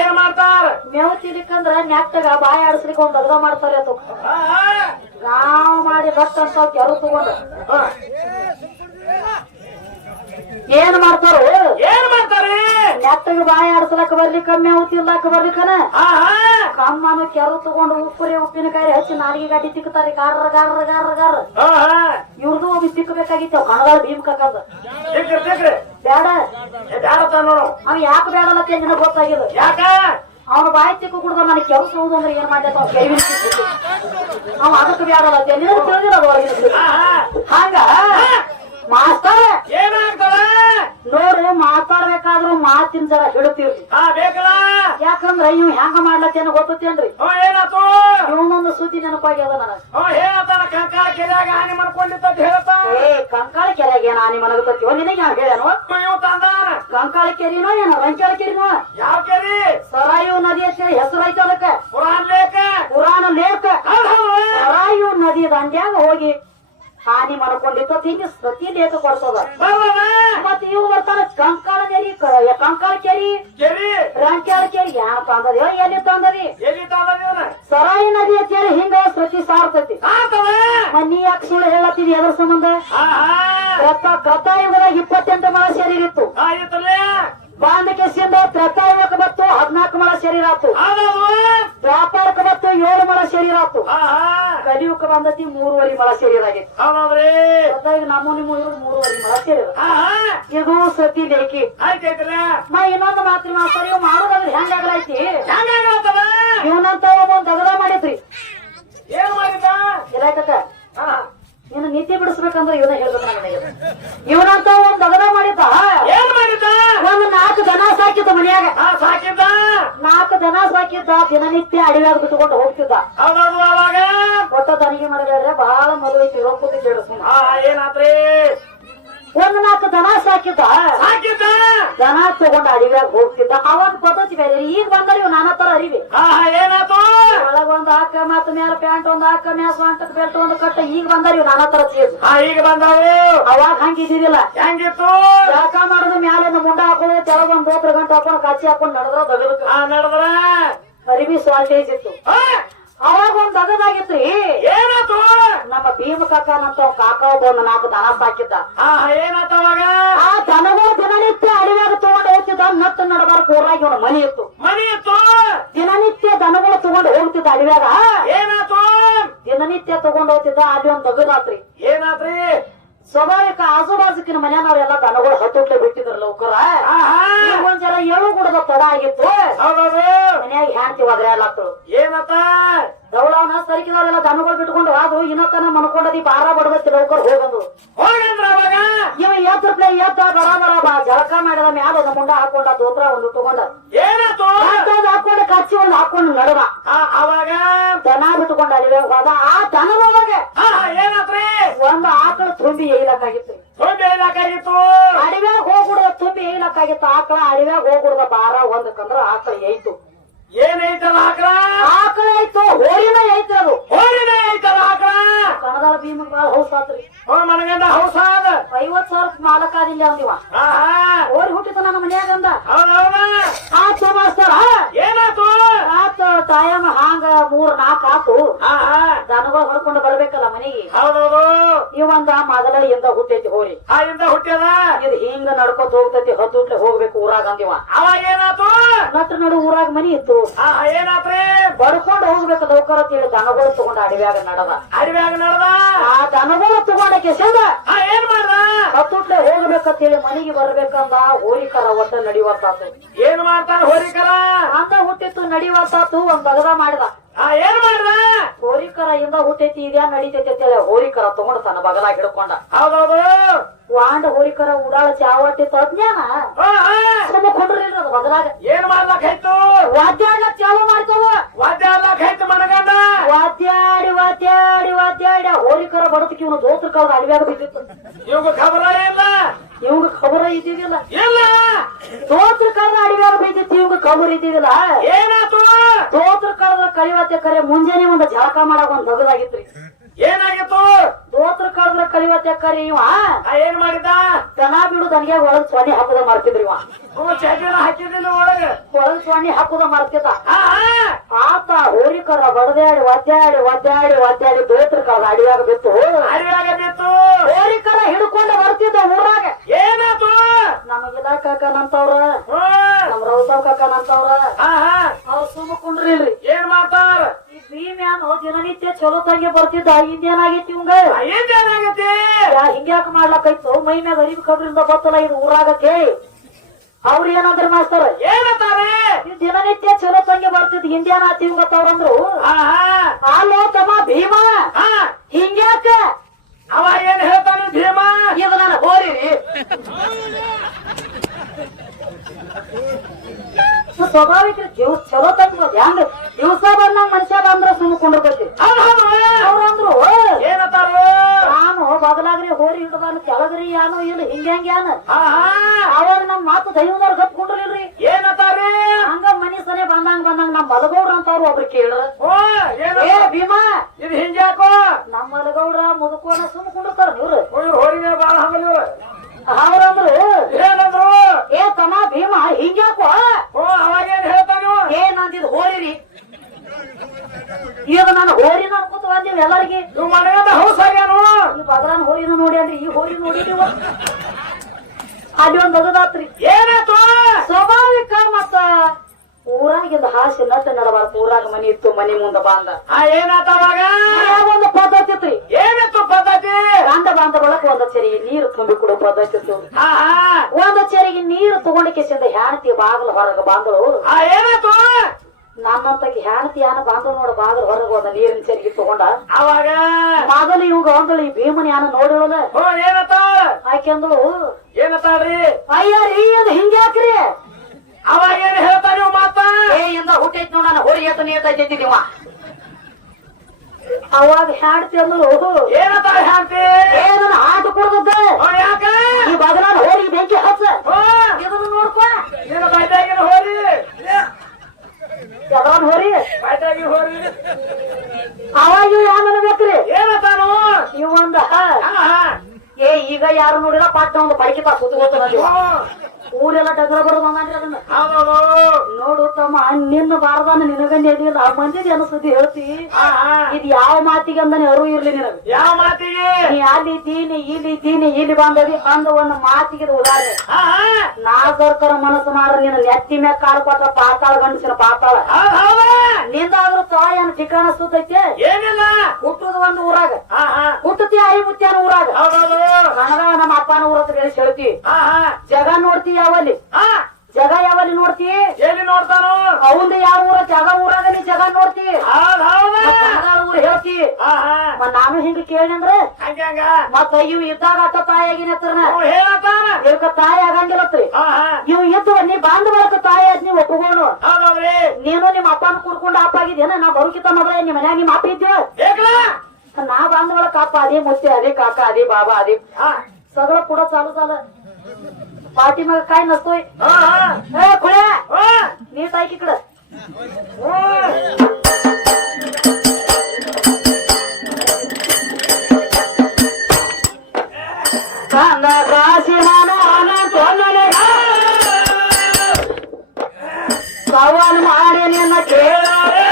ಏನ್ ಮಾಡ್ತಾರ ಮೇವು ತಿನ್ಲಿಕ್ಕಂದ್ರ ನೆಟ್ಟಗ ಬಾಯಿ ಆಡಿಸ್ಲಿಕ್ಕೆ ಒಂದ್ ದಗದ ಮಾಡ್ತಾರ ಎತ್ತು ನಾವ್ ಮಾಡಿ ಬಟ್ ಅಂತ ಕೆರು ತಗೊಂಡ ಏನ್ ಮಾಡ್ತಾರೋ ಏನ್ ಮಾಡ್ತಾರೆ ನೆಟ್ಟಗ ಬಾಯಿ ಆಡ್ಸಲಕ್ಕ ಬರ್ಲಿಕ್ಕ ಮೇವು ತಿನ್ಲಾಕ ಬರ್ಲಿಕ್ಕನ ಕಮ್ಮನು ಕೆರು ತಗೊಂಡು ಉಪ್ಪುರಿ ಉಪ್ಪಿನಕಾಯಿ ಹಚ್ಚಿ ನಾಲಿಗೆ ಗಾಡಿ ತಿಕ್ಕತಾರಿ ಗಾರ ಗಾರ ಗಾರ ಗಾರ ಇವ್ರದು ಒಬ್ಬ ತಿಕ್ಕಬೇಕಾಗಿತ್ತು ಕಣಗಳ ಭೀಮ್ ಕಕ್ಕದ ಬೇಡ ನೋಡು ಅವ್ ಯಾಕೆ ಬೇಡಲ್ಲತ್ತೆ ನಿನಗ ಗೊತ್ತಾಗಿಲ್ಲ ಯಾಕ ಅವನ ಬಾಯಿ ತಿಕ್ಕ ಕುಡ್ದ ನನಗೆ ಕೆಲಸ ಹೋಗುದು ಅಂದ್ರೆ ಏನ್ ಮಾಡ್ಯಾಕ ಅವ್ ಕೈ ಅವ್ ಅದಕ್ಕೆ ಬೇಡಲ್ಲತ್ತೆ ನಿನಗೆ ತಿಳಿದಿಲ್ಲ ಅದು ಒಳಗಿನ ಹಂಗ ಮಾಸ್ತರ ಏನಾಗ್ತದ ನೋಡ್ರಿ ಮಾತಾಡ್ಬೇಕಾದ್ರು ಮಾತಿನ ಜರ ಹಿಡ್ತೀವ್ರಿ ಬೇಕಲ್ಲ ಯಾಕಂದ್ರ ಇವ್ ಹೆಂಗ ಮಾಡ್ಲತ್ತೇನ ಗೊತ್ತೇನ್ರಿ ಏನಾತು ಇವನೊಂದು ಸುದ್ದಿ ನೆನಪಾಗ್ಯದ ನನಗ ಹೇಳ್ತಾನ ಕಂಕಾಳ ಕೆರೆಯಾಗ ಹಾನಿ ಮಾಡ್ಕೊಂಡಿದ್ದ ಹೇಳ್ತಾ ಕಂಕಾಳ ಕೆರೆಗೆ ಏನ ಹಾನಿ ಮನಗತ್ತೋ ನಿನಗೆ ಯಾವ ಹೇಳ್ಯಾನು ಇವ್ ತಂದಾನ ಕಂಕಾಳ ಕೆರಿನೋ ಏನ ರಂಚಾಳ ಕೆರಿನೋ ಯಾವ ಕೆರಿ ಸರಾಯು ನದಿ ಅಂತೇಳಿ ಹೆಸರು ಐತೆ ಅದಕ್ಕ ಪುರಾಣ ಲೇಖ ಪುರಾಣ ಲೇಖ ಸರಾಯು ನದಿ ದಂಡ್ಯಾಗ ಹೋಗಿ ಹಾನಿ ಮಾಡ್ಕೊಂಡಿತ್ತು ಹಿಂಗೆ ಸತಿ ಲೇಖ ಕೊಡ್ತದ ಮತ್ ಇವ್ ಬರ್ತಾನ ಕಂಕಾಳ ಕೆರಿ ಕಂಕಾಳ ಕೆರಿ ಕೆರಿ ರಂಚಾಳ ಕೆರಿ ಯಾವ ತಂದದ ಎಲ್ಲಿ ತಂದದಿ ಎಲ್ಲಿ ತಂದ ಸರಾಯಿ ನದಿ ಅಂತೇಳಿ ಹಿಂಗ ಸತಿ ಸಾರ್ತತಿ ನೀ ಯಾಕೆ ಸುಳ್ಳು ಹೇಳತ್ತಿದಿ ಅದ್ರ ಸಂಬಂಧ ಕೃತಯುಗದಾಗ 28 ಮಳ ಶರೀರ ಇತ್ತು ಬಾಂಧಕೆಸಿಂದ ತ್ರತಾಯುಗಕ್ಕೆ ಬತ್ತು 14 ಮಳ ಶರೀರ ಆತು ದ್ವಾಪಾರಕ್ಕೆ ಬತ್ತು 7 ಮಳ ಶರೀರ ಆತು ಕಲಿಯುಗಕ್ಕೆ ಬಂದತಿ 3.5 ಮಳ ಶರೀರ ಆಗಿತ್ತು ನಮ್ಮ ನಿಮ್ಮ 3.5 ಮಳ ಶರೀರ ಇದು ಸತಿ ಲೇಖಿ ನಾ ಇನ್ನೊಂದು ಮಾತ್ರ ಮಾಸ್ತಾರ ಇವ್ ಮಾಡೋದಾದ್ರೆ ಹೆಂಗಾಗ್ಲೈತಿ ಇವನಂತ ಒಂದ್ ದಗದ ಮಾಡಿದ್ರಿ ಏನ್ ಮಾಡಿದ ಇರಾಕಕ್ಕ ನೀನು ನೀತಿ ಬಿಡಿಸ್ಬೇಕಂದ್ರೆ ಇವನ ಹೇಳ್ಬೇಕು ನನಗೆ ಇವನಂತ ಒಂದ್ ದಗದ ಮಾಡಿದ್ದ ಏನ್ ಮಾಡಿದ ಒಂದು 4 ದನ ಸಾಕಿದ್ದ ಮನ್ಯಾಗ ಸಾಕಿದ್ದ 4 ದನ ಸಾಕಿದ್ದ ದಿನನಿತ್ಯ ಅಡಿಯಾಗ ಬಿಟ್ಕೊಂಡು ಹೋಗ್ತಿದ್ದ ಅವಾಗ ಒಟ್ಟ ದನಿಗೆ ಮಾಡಬೇಡ್ರೆ ಬಹಳ ಮದುವೆ ಐತಿ ರೊಕ್ಕತಿ ಏನಾತ್ರಿ ಒಂದ್ 4 ದನ ಸಾಕಿದ್ದ ಸಾಕಿದ್ದ ದನ ತಗೊಂಡು ಅಡಿವ್ಯಾಗ ಹೋಗ್ತಿದ್ದ ಅವಾಗ ಪದ್ಧತಿ ಬೇರೆ ಈಗ ಬಂದ್ರೆ ಇವ್ ನಾನಾ ತರ ಅರಿವಿ ಏನಾತು ಒಳಗೊಂದ್ ಹಾಕ ಮತ್ತ ಮೇಲೆ ಪ್ಯಾಂಟ್ ಒಂದ್ ಹಾಕ ಮ್ಯಾಲ ಸ್ವಂಟಕ್ ಬೆಲ್ಟ್ ಒಂದು ಕಟ್ಟ ಈಗ ಬಂದಾರ ಇವ್ ನಾನಾ ತರ ಚೀಸ್ ಈಗ ಬಂದಾವು ಅವಾಗ ಹಂಗಿದ್ದಿದ್ದಿಲ್ಲ ಹೆಂಗಿತ್ತು ಜಳಕ ಮಾಡೋದು ಮ್ಯಾಲೊಂದು ಮುಂಡ ಹಾಕೋದು ತೆಳಗೊಂದ್ 2 ಗಂಟೆ ಹಾಕೊಂಡು ಕಚ್ಚಿ ಹಾಕೊಂಡು ನಡೆದ್ರ ದಗದಕ್ಕೆ ನಡೆದ್ರ ಅರಿವಿ ಸ್ವಾಲ್ಟೇಜ್ ಇತ್ತು ಅವಾಗ ಒಂದ್ ದಗದಾಗಿತ್ರಿ. ಏನಾತು ನಮ್ಮ ಭೀಮ ಕಾಕನಂತ ಕಾಕ ಒಬ್ಬ ಒಂದು 4 ದನ ಸಾಕಿದ್ದ. ಏನಾತ ಅವಾಗ ಆ ದನಗಳು ದಿನನಿತ್ಯ ಅಡಿವಾಗ ತಗೊಂಡು ಹೋಗ್ತಿದ್ದ. ನಟ್ಟು ನಡಬಾರಕ್ ಊರಾಗಿ ಒಂದು ಮನಿ ಇತ್ತು. ಮನಿ ಇತ್ತು. ದಿನನಿತ್ಯ ದನಗಳು ತಗೊಂಡು ಹೋಗ್ತಿದ್ದ ಅಡಿವ್ಯಾಗ. ಏನಾತು ದಿನನಿತ್ಯ ತಗೊಂಡು ಹೋಗ್ತಿದ್ದ. ಅಲ್ಲಿ ಒಂದ್ ದಗದಾತ್ರಿ. ಏನಾತ್ರಿ ಸ್ವಾಭಾವಿಕ ಆಜುಬಾಜುಕಿನ ಮನೆಯವ್ರೆಲ್ಲ ದನಗಳು ಹತ್ತುಟ್ಲೆ ಬಿಟ್ಟಿದ್ರ ಲೌಕರ. ಒಂದ್ಸಲ ಎಳು ಗುಡದ ತಡ ಆಗಿತ್ತು. ಹೌದೌದು ಮನ್ಯಾಗ ಹ್ಯಾಂತಿ ಒದ್ರಾಡ್ಲಾಗ್ತಳು. ಏನತ್ತ ದವಳವನ ಸರಿಕಿದವರೆಲ್ಲ ದನಗಳು ಬಿಟ್ಕೊಂಡು ಆದ್ರು ಇನ್ನೊತ್ತನ ಮನ್ಕೊಂಡದಿ ಬಾರ ಬಡದತ್ತಿ ಲೌಕರ್ ಹೋಗಂದು. ಹೋಗಂದ್ರ ಅವಾಗ ಇವ ಎತ್ತಪ್ಲೆ ಎತ್ತ ಬರ ಜಳಕ ಮಾಡಿದ ಮ್ಯಾಲ ಒಂದು ಮುಂಡ ಹಾಕೊಂಡ ದೋತ್ರ ಒಂದು ತಗೊಂಡ ಏನಾತು ಹಾಕೊಂಡು ಕಚ್ಚಿ ಒಂದು ಹಾಕೊಂಡು ನಡವ. ಅವಾಗ ದನ ಬಿಟ್ಕೊಂಡ ಅಡಿವೆ ಹೋದ. ಆ ದನದೊಳಗೆ ಏನಾತ್ರಿ ಒಂದು ಆಕಳು ತುಂಬಿ ಏಯ್ಲಕ್ಕಾಗಿತ್ತು. ಬೇಕಾಗಿತ್ತು ಅಡಿವ್ಯಾಗ ಹೋಗ್ಬಿಡದ ತುಂಬಿ ಏಯ್ಲಕ್ಕಾಗಿತ್ತು. ಆಕಳ ಅಡಿವ್ಯಾಗ ಹೋಗ್ಬಿಡದ ಬಾರ ಒಂದಕ್ಕಂದ್ರ ಆಕಳ ಏಯ್ತು. ಏನೈತಲ್ಲ ಆಕಳ ಆಕಳ ಐತು ಹೋರಿನ ಐತಿ. ಅದು ಹೋರಿನ ಐತಲ್ಲ ಆಕಳ ಕಣದಾಳ ಭೀಮಕ್ ಬಾಳ ಹೌಸ್ ಆತ್ರಿ. ಮನಗಂಡ ಹೌಸ 50,000 ಮಾಲಕಾದಿಲ್ಲ ಅಂದಿವ. ಹೋರಿ ಹುಟ್ಟಿತ ನನ್ನ ಮನ್ಯಾಗ ಅಂದ. ಹೌದೌದ ಆತ ಮಾಸ್ತರ ಏನಾತು ಆತ ತಾಯಮ್ಮ ಹಾಂಗ 3-4 ಆತು. ದನಗಳು ಹೊಡ್ಕೊಂಡು ಬರ್ಬೇಕಲ್ಲ ಮನೆಗೆ. ಹೌದೌದು ಇವಂದ ಮೊದಲ ಇಂದ ಹುಟ್ಟೈತಿ ಹೋರಿ. ಇಂದ ಹುಟ್ಟ್ಯದ ಇದು ಹಿಂಗ ನಡ್ಕೊತ ಹೋಗ್ತೈತಿ. ಹತ್ತುಟ್ಲೆ ಹೋಗ್ಬೇಕು ಊರಾಗ ಅಂದಿವ. ಅವಾಗ ಏನಾತು ನಟ್ ನಡು ಊರಾಗ ಮನಿ ಇತ್ತು. ಏನಾತ್ರಿ ಬಡ್ಕೊಂಡು ಹೋಗ್ಬೇಕು ಲೌಕರ ಅಂತೇಳಿ ದನಗಳು ತಗೊಂಡ ಅಡಿವ್ಯಾಗ ನಡದ. ಅಡಿವ್ಯಾಗ ನಡ್ದ. ಆ ದನಗಳು ತಗೊಂಡ ಕೆಸಂದ ಏನ್ ಮಾಡ್ದ ಹತ್ತುಟ್ಲೆ ಹೋಗ್ಬೇಕಂತೇಳಿ ಮನೆಗೆ ಬರ್ಬೇಕಂದ. ಹೋರಿಕರ ಒಟ್ಟ ನಡಿವತ್ತಾತು. ಏನ್ ಮಾಡ್ತಾನ ಹೋರಿಕರ ಅಂತ ಹುಟ್ಟಿತ್ತು ನಡಿವತ್ತಾತು. ಒಂದ್ ದಗದ ಮಾಡಿದ. ಏನ್ ಮಾಡ್ದ ಹೋರಿಕರ ಇಂದ ಹುಟ್ಟೈತಿ ಇದ್ಯಾ ನಡಿತೈತಿ ಅಂತೇಳಿ ಹೋರಿಕರ ತಗೊಂಡು ತನ್ನ ಬಗಲಾಗ ಹಿಡ್ಕೊಂಡ. ಹೌದೌದು ವಾಂಡ ಹೋರಿಕರ ಉಡಾಳ ಚಾವಟ್ಟಿತ್ತು. ಅಜ್ಞಾನ ಕೊಂಡ್ರಿ ಅದು ಬಗಲಾಗ ಏನ್ ಮಾಡ್ಲಾಕೈತು ವಾದ್ಯಾಡ ಚಾಲು ಮಾಡ್ತಾವ. ವಾದ್ಯ ಅಲ್ಲಾಕೈತು ಮನಗಂಡ ವಾದ್ಯಾಡಿ ವಾದ್ಯಾಡಿ ವಾದ್ಯಾಡಿ ಆ ಹೋರಿಕರ ಬಡತಕ್ಕೆ ಇವನು ದೋತ್ರ ಕಳೆದ ಅಡಿವ್ಯಾಗ ಬಿದ್ದಿತ್ತು. ಇವಾಗ ಖಬರ ಇಲ್ಲ ಇವಂಗ ಖಬರ ಇದ್ದಿದ್ದಿಲ್ಲ. ಇಲ್ಲ ದೋತ್ರ ಕಳೆದ ಅಡಿವ್ಯಾಗ ಬಿದ್ದಿತ್ತು. ಇವಂಗ ಖಬರ್ ಇದ್ದಿದ್ದಿಲ್ಲ. ಏನಾತು ದೋತ್ರ ಕಳೆದ ಕಳಿವತ್ತೆ ಕರೆ ಮುಂಜಾನೆ ಒಂದು ಜಳಕ ಮಾಡಾಕ ಒಂದ್ ದಗದಾಗಿತ್ರಿ. ಏನಾಗಿತ್ತು ದೋತ್ರ ಕಳೆದ್ರ ಕಳಿವತ್ತೆ ಕರೆ ಇವ ಏನ್ ಮಾಡಿದ್ದ ದನ ಬಿಡು ದನಿಗೆ ಒಳಗ್ ಸೊನ್ನೆ ಹಾಕುದ ಮಾಡ್ತಿದ್ರಿ ಇವ. ಚಟಿನ ಹಾಕಿದಿಲ್ಲ ಒಳಗ ಒಳಗ್ ಸೊನ್ನೆ ಹಾಕುದ ಮಾಡ್ತಿದ್ದ. ಆತ ಹೋರಿಕರ ಬಡದಾಡಿ ಒದ್ದಾಡಿ ಒದ್ದಾಡಿ ಒದ್ದಾಡಿ ದೋತ್ರ ಕಳೆದ ಅಡಿಯಾಗ ಬಿತ್ತು. ಅಡಿವ್ಯಾಗ ಬಿತ್ತು. ಹೋರಿಕರ ಹಿಡ್ಕೊಂಡು ಬರ್ತಿದ್ದ ಊರಾಗ. ಏನಾತು ನಮಗಿಲ್ಲ ಕಾಕನಂತವ್ರ ನಮ್ ರೌತಾವ್ ಕಾಕನಂತವ್ರ ಅವ್ರ ಸುಮ್ಮಕೊಂಡ್ರಿಲ್ರಿ. ಏನ್ ಮಾಡ್ತಾರ ಈ ಭೀಮ್ಯಾನು ದಿನನಿತ್ಯ ಚಲೋ ತಂಗಿ ಬರ್ತಿದ್ದ. ಹಿಂದೇನಾಗಿತ್ತು ಇವಂಗ ಏನಾಗೈತಿ ಹಿಂಗ್ಯಾಕ ಮಾಡ್ಲಕೈತು. ಮೈ ಮ್ಯಾಗ ಅರಿವಿ ಕಬ್ರಿಂದ ಬತ್ತಲ್ಲ ಇದು ಊರಾಗ ಕೇಳಿ ಅವ್ರ ಏನಂದ್ರ ಮಾಸ್ತರ ಏನಂತಾರೆ ದಿನನಿತ್ಯ ಚಲೋ ತಂಗಿ ಬರ್ತಿದ್ ಹಿಂದೇನ ತಿಂಗತ್ತವ್ರಂದ್ರು. ಅಲ್ಲೋ ತಮ್ಮ ಭೀಮ ಹಿಂಗ್ಯಾಕ ಅವ ಏನ್ ಹೇಳ್ತಾನೆ ಭೀಮ ಇದು ನಾನು ಹೋರಿರಿ. ಸ್ವಾಭಾವಿಕ ಚಲೋ ತಂಗ ಹೆಂಗ ದಿವಸ ಬಂದಂಗ ಮನುಷ್ಯ ಬಂದ್ರ ಸುಮ್ಕೊಂಡಿರ್ತೈತಿ. ಅವ್ರಂದ್ರು ಏನಂತಾರು ನಾನು ಬಗಲಾಗ್ರಿ ಹೋರಿ ಹಿಡ್ದಾನ ಕೆಳಗ್ರಿ ಯಾನು ಇಲ್ಲ ಹಿಂಗ್ಯಾಂಗ ಯಾನ. ಅವಾಗ ನಮ್ ಮಾತು ದೈವದವ್ರ ಗಪ್ಕೊಂಡಿಲ್ರಿ. ಏನಂತಾರಿ ಹಂಗ ಮನಿ ಸನೆ ಬಂದಂಗ ನಮ್ ಮಲಗೌಡ್ರ ಅಂತವ್ರು ಒಬ್ರು ಕೇಳ್ರ. ಏ ಭೀಮಾ ಇದು ಹಿಂಗ್ಯಾಕೋ ನಮ್ ಮಲಗೌಡ್ರ ಮುದುಕೋನ ಸುಮ್ಕೊಂಡಿರ್ತಾರ ಇವ್ರು. ಹೋರಿಗೆ ಬಾಳ ಹಂಗಲ್ ಇವ್ರು. ಅವ್ರಂದ್ರು ಏನಂದ್ರು ಏ ತಮ್ಮ ಭೀಮ ಹಿಂಗ್ಯಾಕೋ ಅವಾಗೇನ್ ಹೇಳ್ತಾನೆ ಏ ನಂದಿದ್ ಹೋರಿರಿ. ಈಗ ನಾನು ಹೋರಿನ ಅನ್ಕೋತ ಬಂದೀವಿ ಎಲ್ಲರಿಗೆ. ಇವ್ ಮನೆಯಿಂದ ಹೌಸ್ ಆಗ್ಯಾನು ಈ ಬಗಲಾನ ಹೋರಿನ ನೋಡಿ ಅನ್ರಿ ಈ ಹೋರಿ ನೋಡಿ ನೀವು ಅಲ್ಲಿ ಒಂದ್ ಅಗದಾತ್ರಿ. ಏನಾಯ್ತು ಸ್ವಾಭಾವಿಕ ಮತ್ತ ಊರಾಗಿಂದ ಹಾಸಿ ನಟ್ಟ ನಡಬಾರ್ದು. ಊರಾಗ ಮನಿ ಇತ್ತು ಮನಿ ಮುಂದ ಬಾಂಧ ಏನಾಯ್ತ ಅವಾಗ ಒಂದು ಪದ್ಧತಿ ಇತ್ರಿ. ಏನಿತ್ತು ಪದ್ಧತಿ ಗಂಡ ಬಾಂಧ ಬಳಕ ಒಂದ ಚೆರಿಗೆ ನೀರು ತುಂಬಿ ಕೊಡೋ ಪದ್ಧತಿ ಇತ್ತು. ಒಂದ ಚೆರಿಗೆ ನೀರು ತಗೊಂಡ ಕೆಸಿಂದ ಹೆಣ್ತಿ ಬಾಗಿಲು ಹೊರಗ ಬಾಂಧಳು. ಏನಾಯ್ತು ನನ್ನಂತಕ್ಕೆ ಹೆಣ್ತಿ ಯಾನ ಬಾಂಧವ್ ನೋಡ ಬಾಗಿಲು ಹೊರಗ ಹೋದ ನೀರಿನ ಚೆರಿಗೆ ತಗೊಂಡ. ಅವಾಗ ಮೊದಲು ಇವಾಗ ಅಂದಳು ಈ ಭೀಮನ ಯಾನ ನೋಡಿರೋದ. ಏನತ್ತ ಆಕೆ ಅಂದಳು ಏನತ್ತಾಳ್ರಿ ಅಯ್ಯ ರೀ ಅದು ಹಿಂಗ್ಯಾಕ್ರಿ. ಅವಾಗ ಏನ್ ಹೇಳ್ತಾರ ನೀವು ಮಾತ ಇಂದ ಹುಟ್ಟೈತಿ ನೋಡ ಹೋರಿ ಎತ್ತು ನೀರ್ತೈತಿ ನೀವ. ಅವಾಗ ಹೆಣ್ತಿ ಅಂದಳು ಏನತ್ತ ಹೇಳ್ತಿ ನನ್ನ ಆಟ ಕೊಡದ ಯಾಕ ಈ ಬಗಲಾನ ಹೋರಿ ಬೆಂಕಿ ಹಚ್ಚ ಇದನ್ನು ನೋಡ್ಕೊ. ನೀನು ಬೈದಾಗಿನ ಹೋರಿ ಎದವನ್ ಹೋರಿ ಬೈದಾಗಿ ಹೋರಿ ಅವಾಗ ಯಾನ್ ಅನ್ಬೇಕ್ರಿ. ಏನತ್ತಾನು ಇವಂದ ಏ ಈಗ ಯಾರು ನೋಡಿಲ್ಲ ಪಾಟ್ನ ಒಂದು ಪಡಿಕೆ ಸುತ್ತಗೋತ ಊರೆಲ್ಲ ಡಗರ ಬರೋದು ಅಂದ್ರಿ ಅದನ್ನ ಹೌದೌದು ನೋಡು ತಮ್ಮ ನಿನ್ನ ಬಾರದಾನ ನಿನಗ ನೆಲಿಲ್ಲ ಆ ಮಂದಿದ ಅನಿಸುದಿ ಹೇಳ್ತಿ ಹಾ ಹಾ ಇದು ಯಾವ ಮಾತಿಗೆ ಅಂದಾನೆ ಅರು ಇರ್ಲಿ ನಿನಗ ಯಾವ ಮಾತಿಗೆ ನೀ ಅಲ್ಲಿ ಇದ್ದೀನಿ ಇಲ್ಲಿ ಬಂದದಿ ಅಂದ ಒಂದು ಮಾತಿಗೆ ಇದು ಉದಾಹರಣೆ ಹಾ ಹಾ ನಾ ಸರ್ಕಾರ ಮನಸ್ಸು ಮಾಡ್ರ ನಿನ್ನ ನೆತ್ತಿ ಮ್ಯಾಗ ಕಾಳು ಕೊಟ್ಟ ಪಾತಾಳ ಗಂಡಸಿನ ಪಾತಾಳ ಹೌದ್ ಹೌದ ನಿಂದಾದ್ರೂ ತಾಯನ್ ಠಿಕಾಣ ಸುತ್ತೈತೆ ಏನಿಲ್ಲ ಹುಟ್ಟುದ ಒಂದು ಊರಾಗ ಹಾ ಹಾ ಹುಟ್ಟತಿ ಆಯಿ ಮುತ್ಯಾನ ಊರಾಗ ಹೌದೌದು ನನಗ ನಮ್ಮ ಅಪ್ಪನ ಊರ ಹತ್ರ ಹೇಳಿ ಹೇಳ್ತಿ ಹಾ ಹಾ ಜಗ ನೋಡ್ತಿ ಯಾವಲ್ಲಿ ಹಾ ಜಗ ಯಾವಲ್ಲಿ ನೋಡ್ತಿ ಎಲ್ಲಿ ನೋಡ್ತಾನು ಅವಂದು ಯಾವ ಊರ ಜಗ ಊರಾಗ ನೀ ಜಗ ನೋಡ್ತಿ ಹೌದ್ ಹೌದ ಊರ್ ಹೇಳ್ತಿ ಹಾ ಹಾ ಮತ್ ನಾನು ಹಿಂಗ ಕೇಳಿದ್ರೆ ಹಂಗ ಹಂಗ ಮತ್ತ ಇವ್ ಇದ್ದಾಗ ಅತ್ತ ತಾಯಿ ಆಗಿನ ಹತ್ರನ ಹೇಳತಾನ ಇವಕ್ಕ ತಾಯಿ ಆಗಂಗಿಲ್ಲತ್ರಿ ಹಾ ಹಾ ಇವ್ ಇದ್ದು ನೀ ಬಾಂಧ ಬಳಕ ತಾಯಿ ಆದ್ ನೀವ್ ಒಪ್ಪಗೋಣ ಹೌದೌದ್ರಿ ನೀನು ನಿಮ್ಮ ಅಪ್ಪನ ಕೂಡ್ಕೊಂಡು ಅಪ್ಪ ಆಗಿದ್ದೇನ ನಾ ಬರುಕಿತ ಮೊದಲೇ ನಿಮ್ಮ ಮನ್ಯಾಗ ನಿಮ್ಮ ಅಪ್ಪ ಇದ್ಯೋ ಏಕಲ ನಾ ಬಾಂಧ ಬಳಕ ಅಪ್ಪ ಅದೇ ಮುತ್ತಿ ಅದೇ ಕಾಕ ಅದೇ ಬಾಬಾ ಅದೇ ಹಾ सगळं पुढं चालू पाठी मग काय नसतोय ಹಾ ಹಾ खुळ्या ಹಾ नीट ऐक इकडं कांदा काशी मानो आनंद तोंडले सवाल मारे निನ್ನ ಕೇಳಾರೆ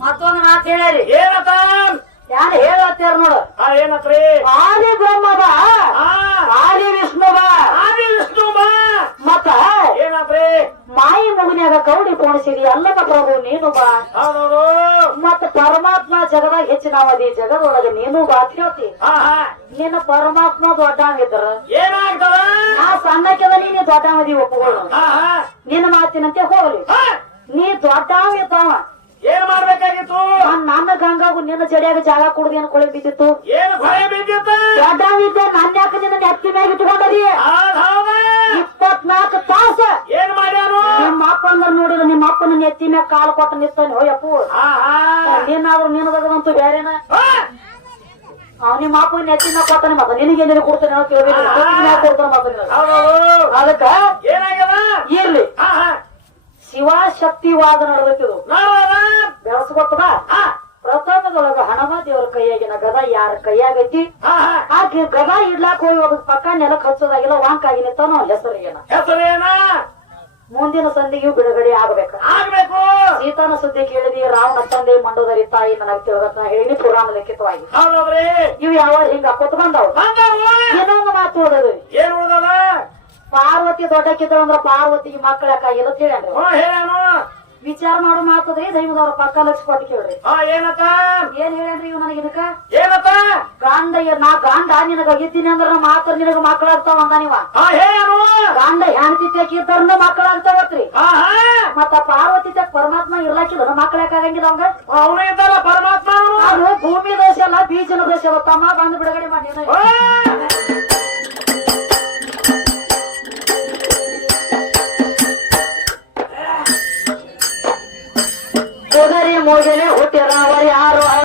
ಮತ್ತೊಂದು ಮಾತು ಹೇಳಿ ಏನತ ಯಾರು ಹೇಳತ್ತಾರ ನೋಡು ಹಾ ಏನತ್ರಿ ಆದಿ ಬ್ರಹ್ಮದ ಹಾ ಆದಿ ವಿಷ್ಣುವ ಆದಿ ವಿಷ್ಣು ಬಾ ಮತ್ತ ಏನತ್ರಿ ಮಾಯಿ ಮಗನ್ಯಾಗ ಕೌಡಿ ಪೋಣಿಸಿದಿ ಅಲ್ಲದ ಪ್ರಭು ನೀನು ಬಾ ಹೌದೌದು ಮತ್ತ ಪರಮಾತ್ಮ ಜಗದಾಗ ಹೆಚ್ಚಿನವದಿ ಜಗದೊಳಗ ನೀನು ಬಾ ಅಂತ ಹೇಳ್ತಿ ಹಾ ಹಾ ನಿನ್ನ ಪರಮಾತ್ಮ ದೊಡ್ಡವಿದ್ರ ಏನಾಗ್ತದ ಆ ಸಣ್ಣಕ್ಕೆದ ನೀನು ದೊಡ್ಡವದಿ ಒಪ್ಪುಗಳು ಹಾ ಹಾ ನಿನ್ನ ಮಾತಿನಂತೆ ಹೋಗಲಿ ಹಾ ನೀ ದೊಡ್ಡವಿದ್ದಾವ ಏನ್ ಮಾಡ್ಬೇಕಾಗಿತ್ತು ನನ್ನ ಗಂಗಾಗು ನಿನ್ನ ಜಡಿಯಾಗ ಜಾಗ ಕುಡ್ದು ಏನ್ ಕೊಳೆ ಬಿದ್ದಿತ್ತು ಏನು ಭಯ ಬಿದ್ದಿತ್ತ ದೊಡ್ಡವಿದ್ದ ನನ್ನ ಯಾಕೆ ನಿನ್ನ ನೆತ್ತಿ ಮ್ಯಾಗ ಇಟ್ಕೊಂಡದಿ ಹೌದ್ ಹೌದ 24 ತಾಸ ಏನ್ ಮಾಡ್ಯಾನು ನಿಮ್ಮ ಅಪ್ಪ ಅಂದ್ರೆ ನೋಡಿದ್ರೆ ನಿಮ್ಮ ಅಪ್ಪನ ನೆತ್ತಿ ಮ್ಯಾಗ ಕಾಲು ಕೊಟ್ಟು ನಿಂತಾನೆ ಹೋಯಪ್ಪು ಹಾ ಹಾ ನೀನಾದ್ರೂ ನಿನ್ನದಂತೂ ಬೇರೆನ ಹಾ ನಿಮ್ಮ ಅಪ್ಪನ ನೆತ್ತಿ ಮ್ಯಾಗ ಕೊಟ್ಟಾನೆ ಮತ್ತ ನಿನಗೆ ಏನೇನು ಕೊಡ್ತಾನೆ ಅಂತ ಕೇಳಬೇಕು ಕೊಡ್ತಾನೆ ಮತ್ತ ನಿನಗೆ. ಹೌದೌದು ಅದಕ್ಕ ಏನಾಗ್ಯದ ಇರ್ಲಿ ಹಾ ಹಾ ಶಿವಶಕ್ತಿವಾದ ನಡೆದಿತ್ತು ನೋಡೋದ ಬೆಳೆಸ್ಕೊಟ್ಟದ ಹಾ ಪ್ರಥಮದೊಳಗ ಹಣಮ ದೇವರ ಕೈಯಾಗಿನ ಗದ ಯಾರ ಕೈಯಾಗೈತಿ ಹಾ ಹಾ ಆಕೆ ಗದ ಇಡ್ಲಾಕ್ ಹೋಗಿ ಒಬ್ಬ ಪಕ್ಕ ನೆಲಕ್ ಹಚ್ಚೋದಾಗಿಲ್ಲ ವಾಂಕಾಗಿ ನಿಂತಾನ ಹೆಸರಿಗೇನ ಹೆಸರೇನ ಮುಂದಿನ ಸಂಧಿಗೂ ಬಿಡುಗಡೆ ಆಗ್ಬೇಕ ಆಗ್ಬೇಕು ಸೀತಾನ ಸುದ್ದಿ ಕೇಳಿದಿ ರಾವಣ ತಂದೆ ಮಂಡೋದರಿ ತಾಯಿ ನನಗೆ ತಿಳಿದತ್ನ ಹೇಳಿ ಪುರಾಣ ಲಿಖಿತವಾಗಿ ಹೌದೌದ್ರಿ ಇವ್ ಯಾವ ಹಿಂಗ ಹಾಕೋತ ಬಂದವ್ ಬಂದವು ಇನ್ನೊಂದು ಮಾತು ಉಳಿದದು ಏನ್ ಉಳ್ದದ ಪಾರ್ವತಿ ದೊಡ್ಡಕ್ಕಿದ್ರ ಅಂದ್ರ ಪಾರ್ವತಿಗೆ ಮಕ್ಕಳ ಯಾಕಾಗಿಲ್ಲ ಹೇಳ್ರಿ ಹ್ಞೂ ಹೇಳಾನು ವಿಚಾರ ಮಾಡೋ ಮಾತದ್ರಿ ದೈವದವ್ರ ಪಕ್ಕ ಲಕ್ಷ ಕೊಟ್ಟು ಕೇಳ್ರಿ ಹಾ ಏನತ್ತ ಏನ್ ಹೇಳ್ರಿ ಇವ್ ನನಗೆ ಇದಕ್ಕ ಏನತ್ತ ನಾ ಗಂಡ ನಿನಗ ಇದ್ದೀನಿ ಅಂದ್ರ ಮಾತ್ರ ನಿನಗ ಮಕ್ಕಳಾಗ್ತಾವ ಅಂದ ನೀವ ಹಾ ಹೇಳಾನು ಗಂಡ ಹೆಣ್ತಿ ತೆಗಿದ್ದಾರನ್ನ ಮಕ್ಕಳಾಗ್ತಾವತ್ರಿ ಹಾ ಹಾ ಮತ್ತ ಪಾರ್ವತಿ ತೆಗ್ ಪರಮಾತ್ಮ ಇರ್ಲಾಕಿದ್ರ ಮಕ್ಕಳ ಯಾಕಾಗಂಗಿಲ್ಲ ಅವಂಗ ಅವನು ಇದ್ದಲ್ಲ ಪರಮಾತ್ಮ ಅದು ಭೂಮಿ ದೋಷ ಅಲ್ಲ ಬೀಜನ ದೋಷ ಅಲ್ಲ ತಮ್ಮ ಬಂದು ಬಿಡುಗಡೆ ಮಾಡಿ ಮೊಗರಿ ಮೊಗಲಿ ಹುಟ್ಟಿರ ಯಾರು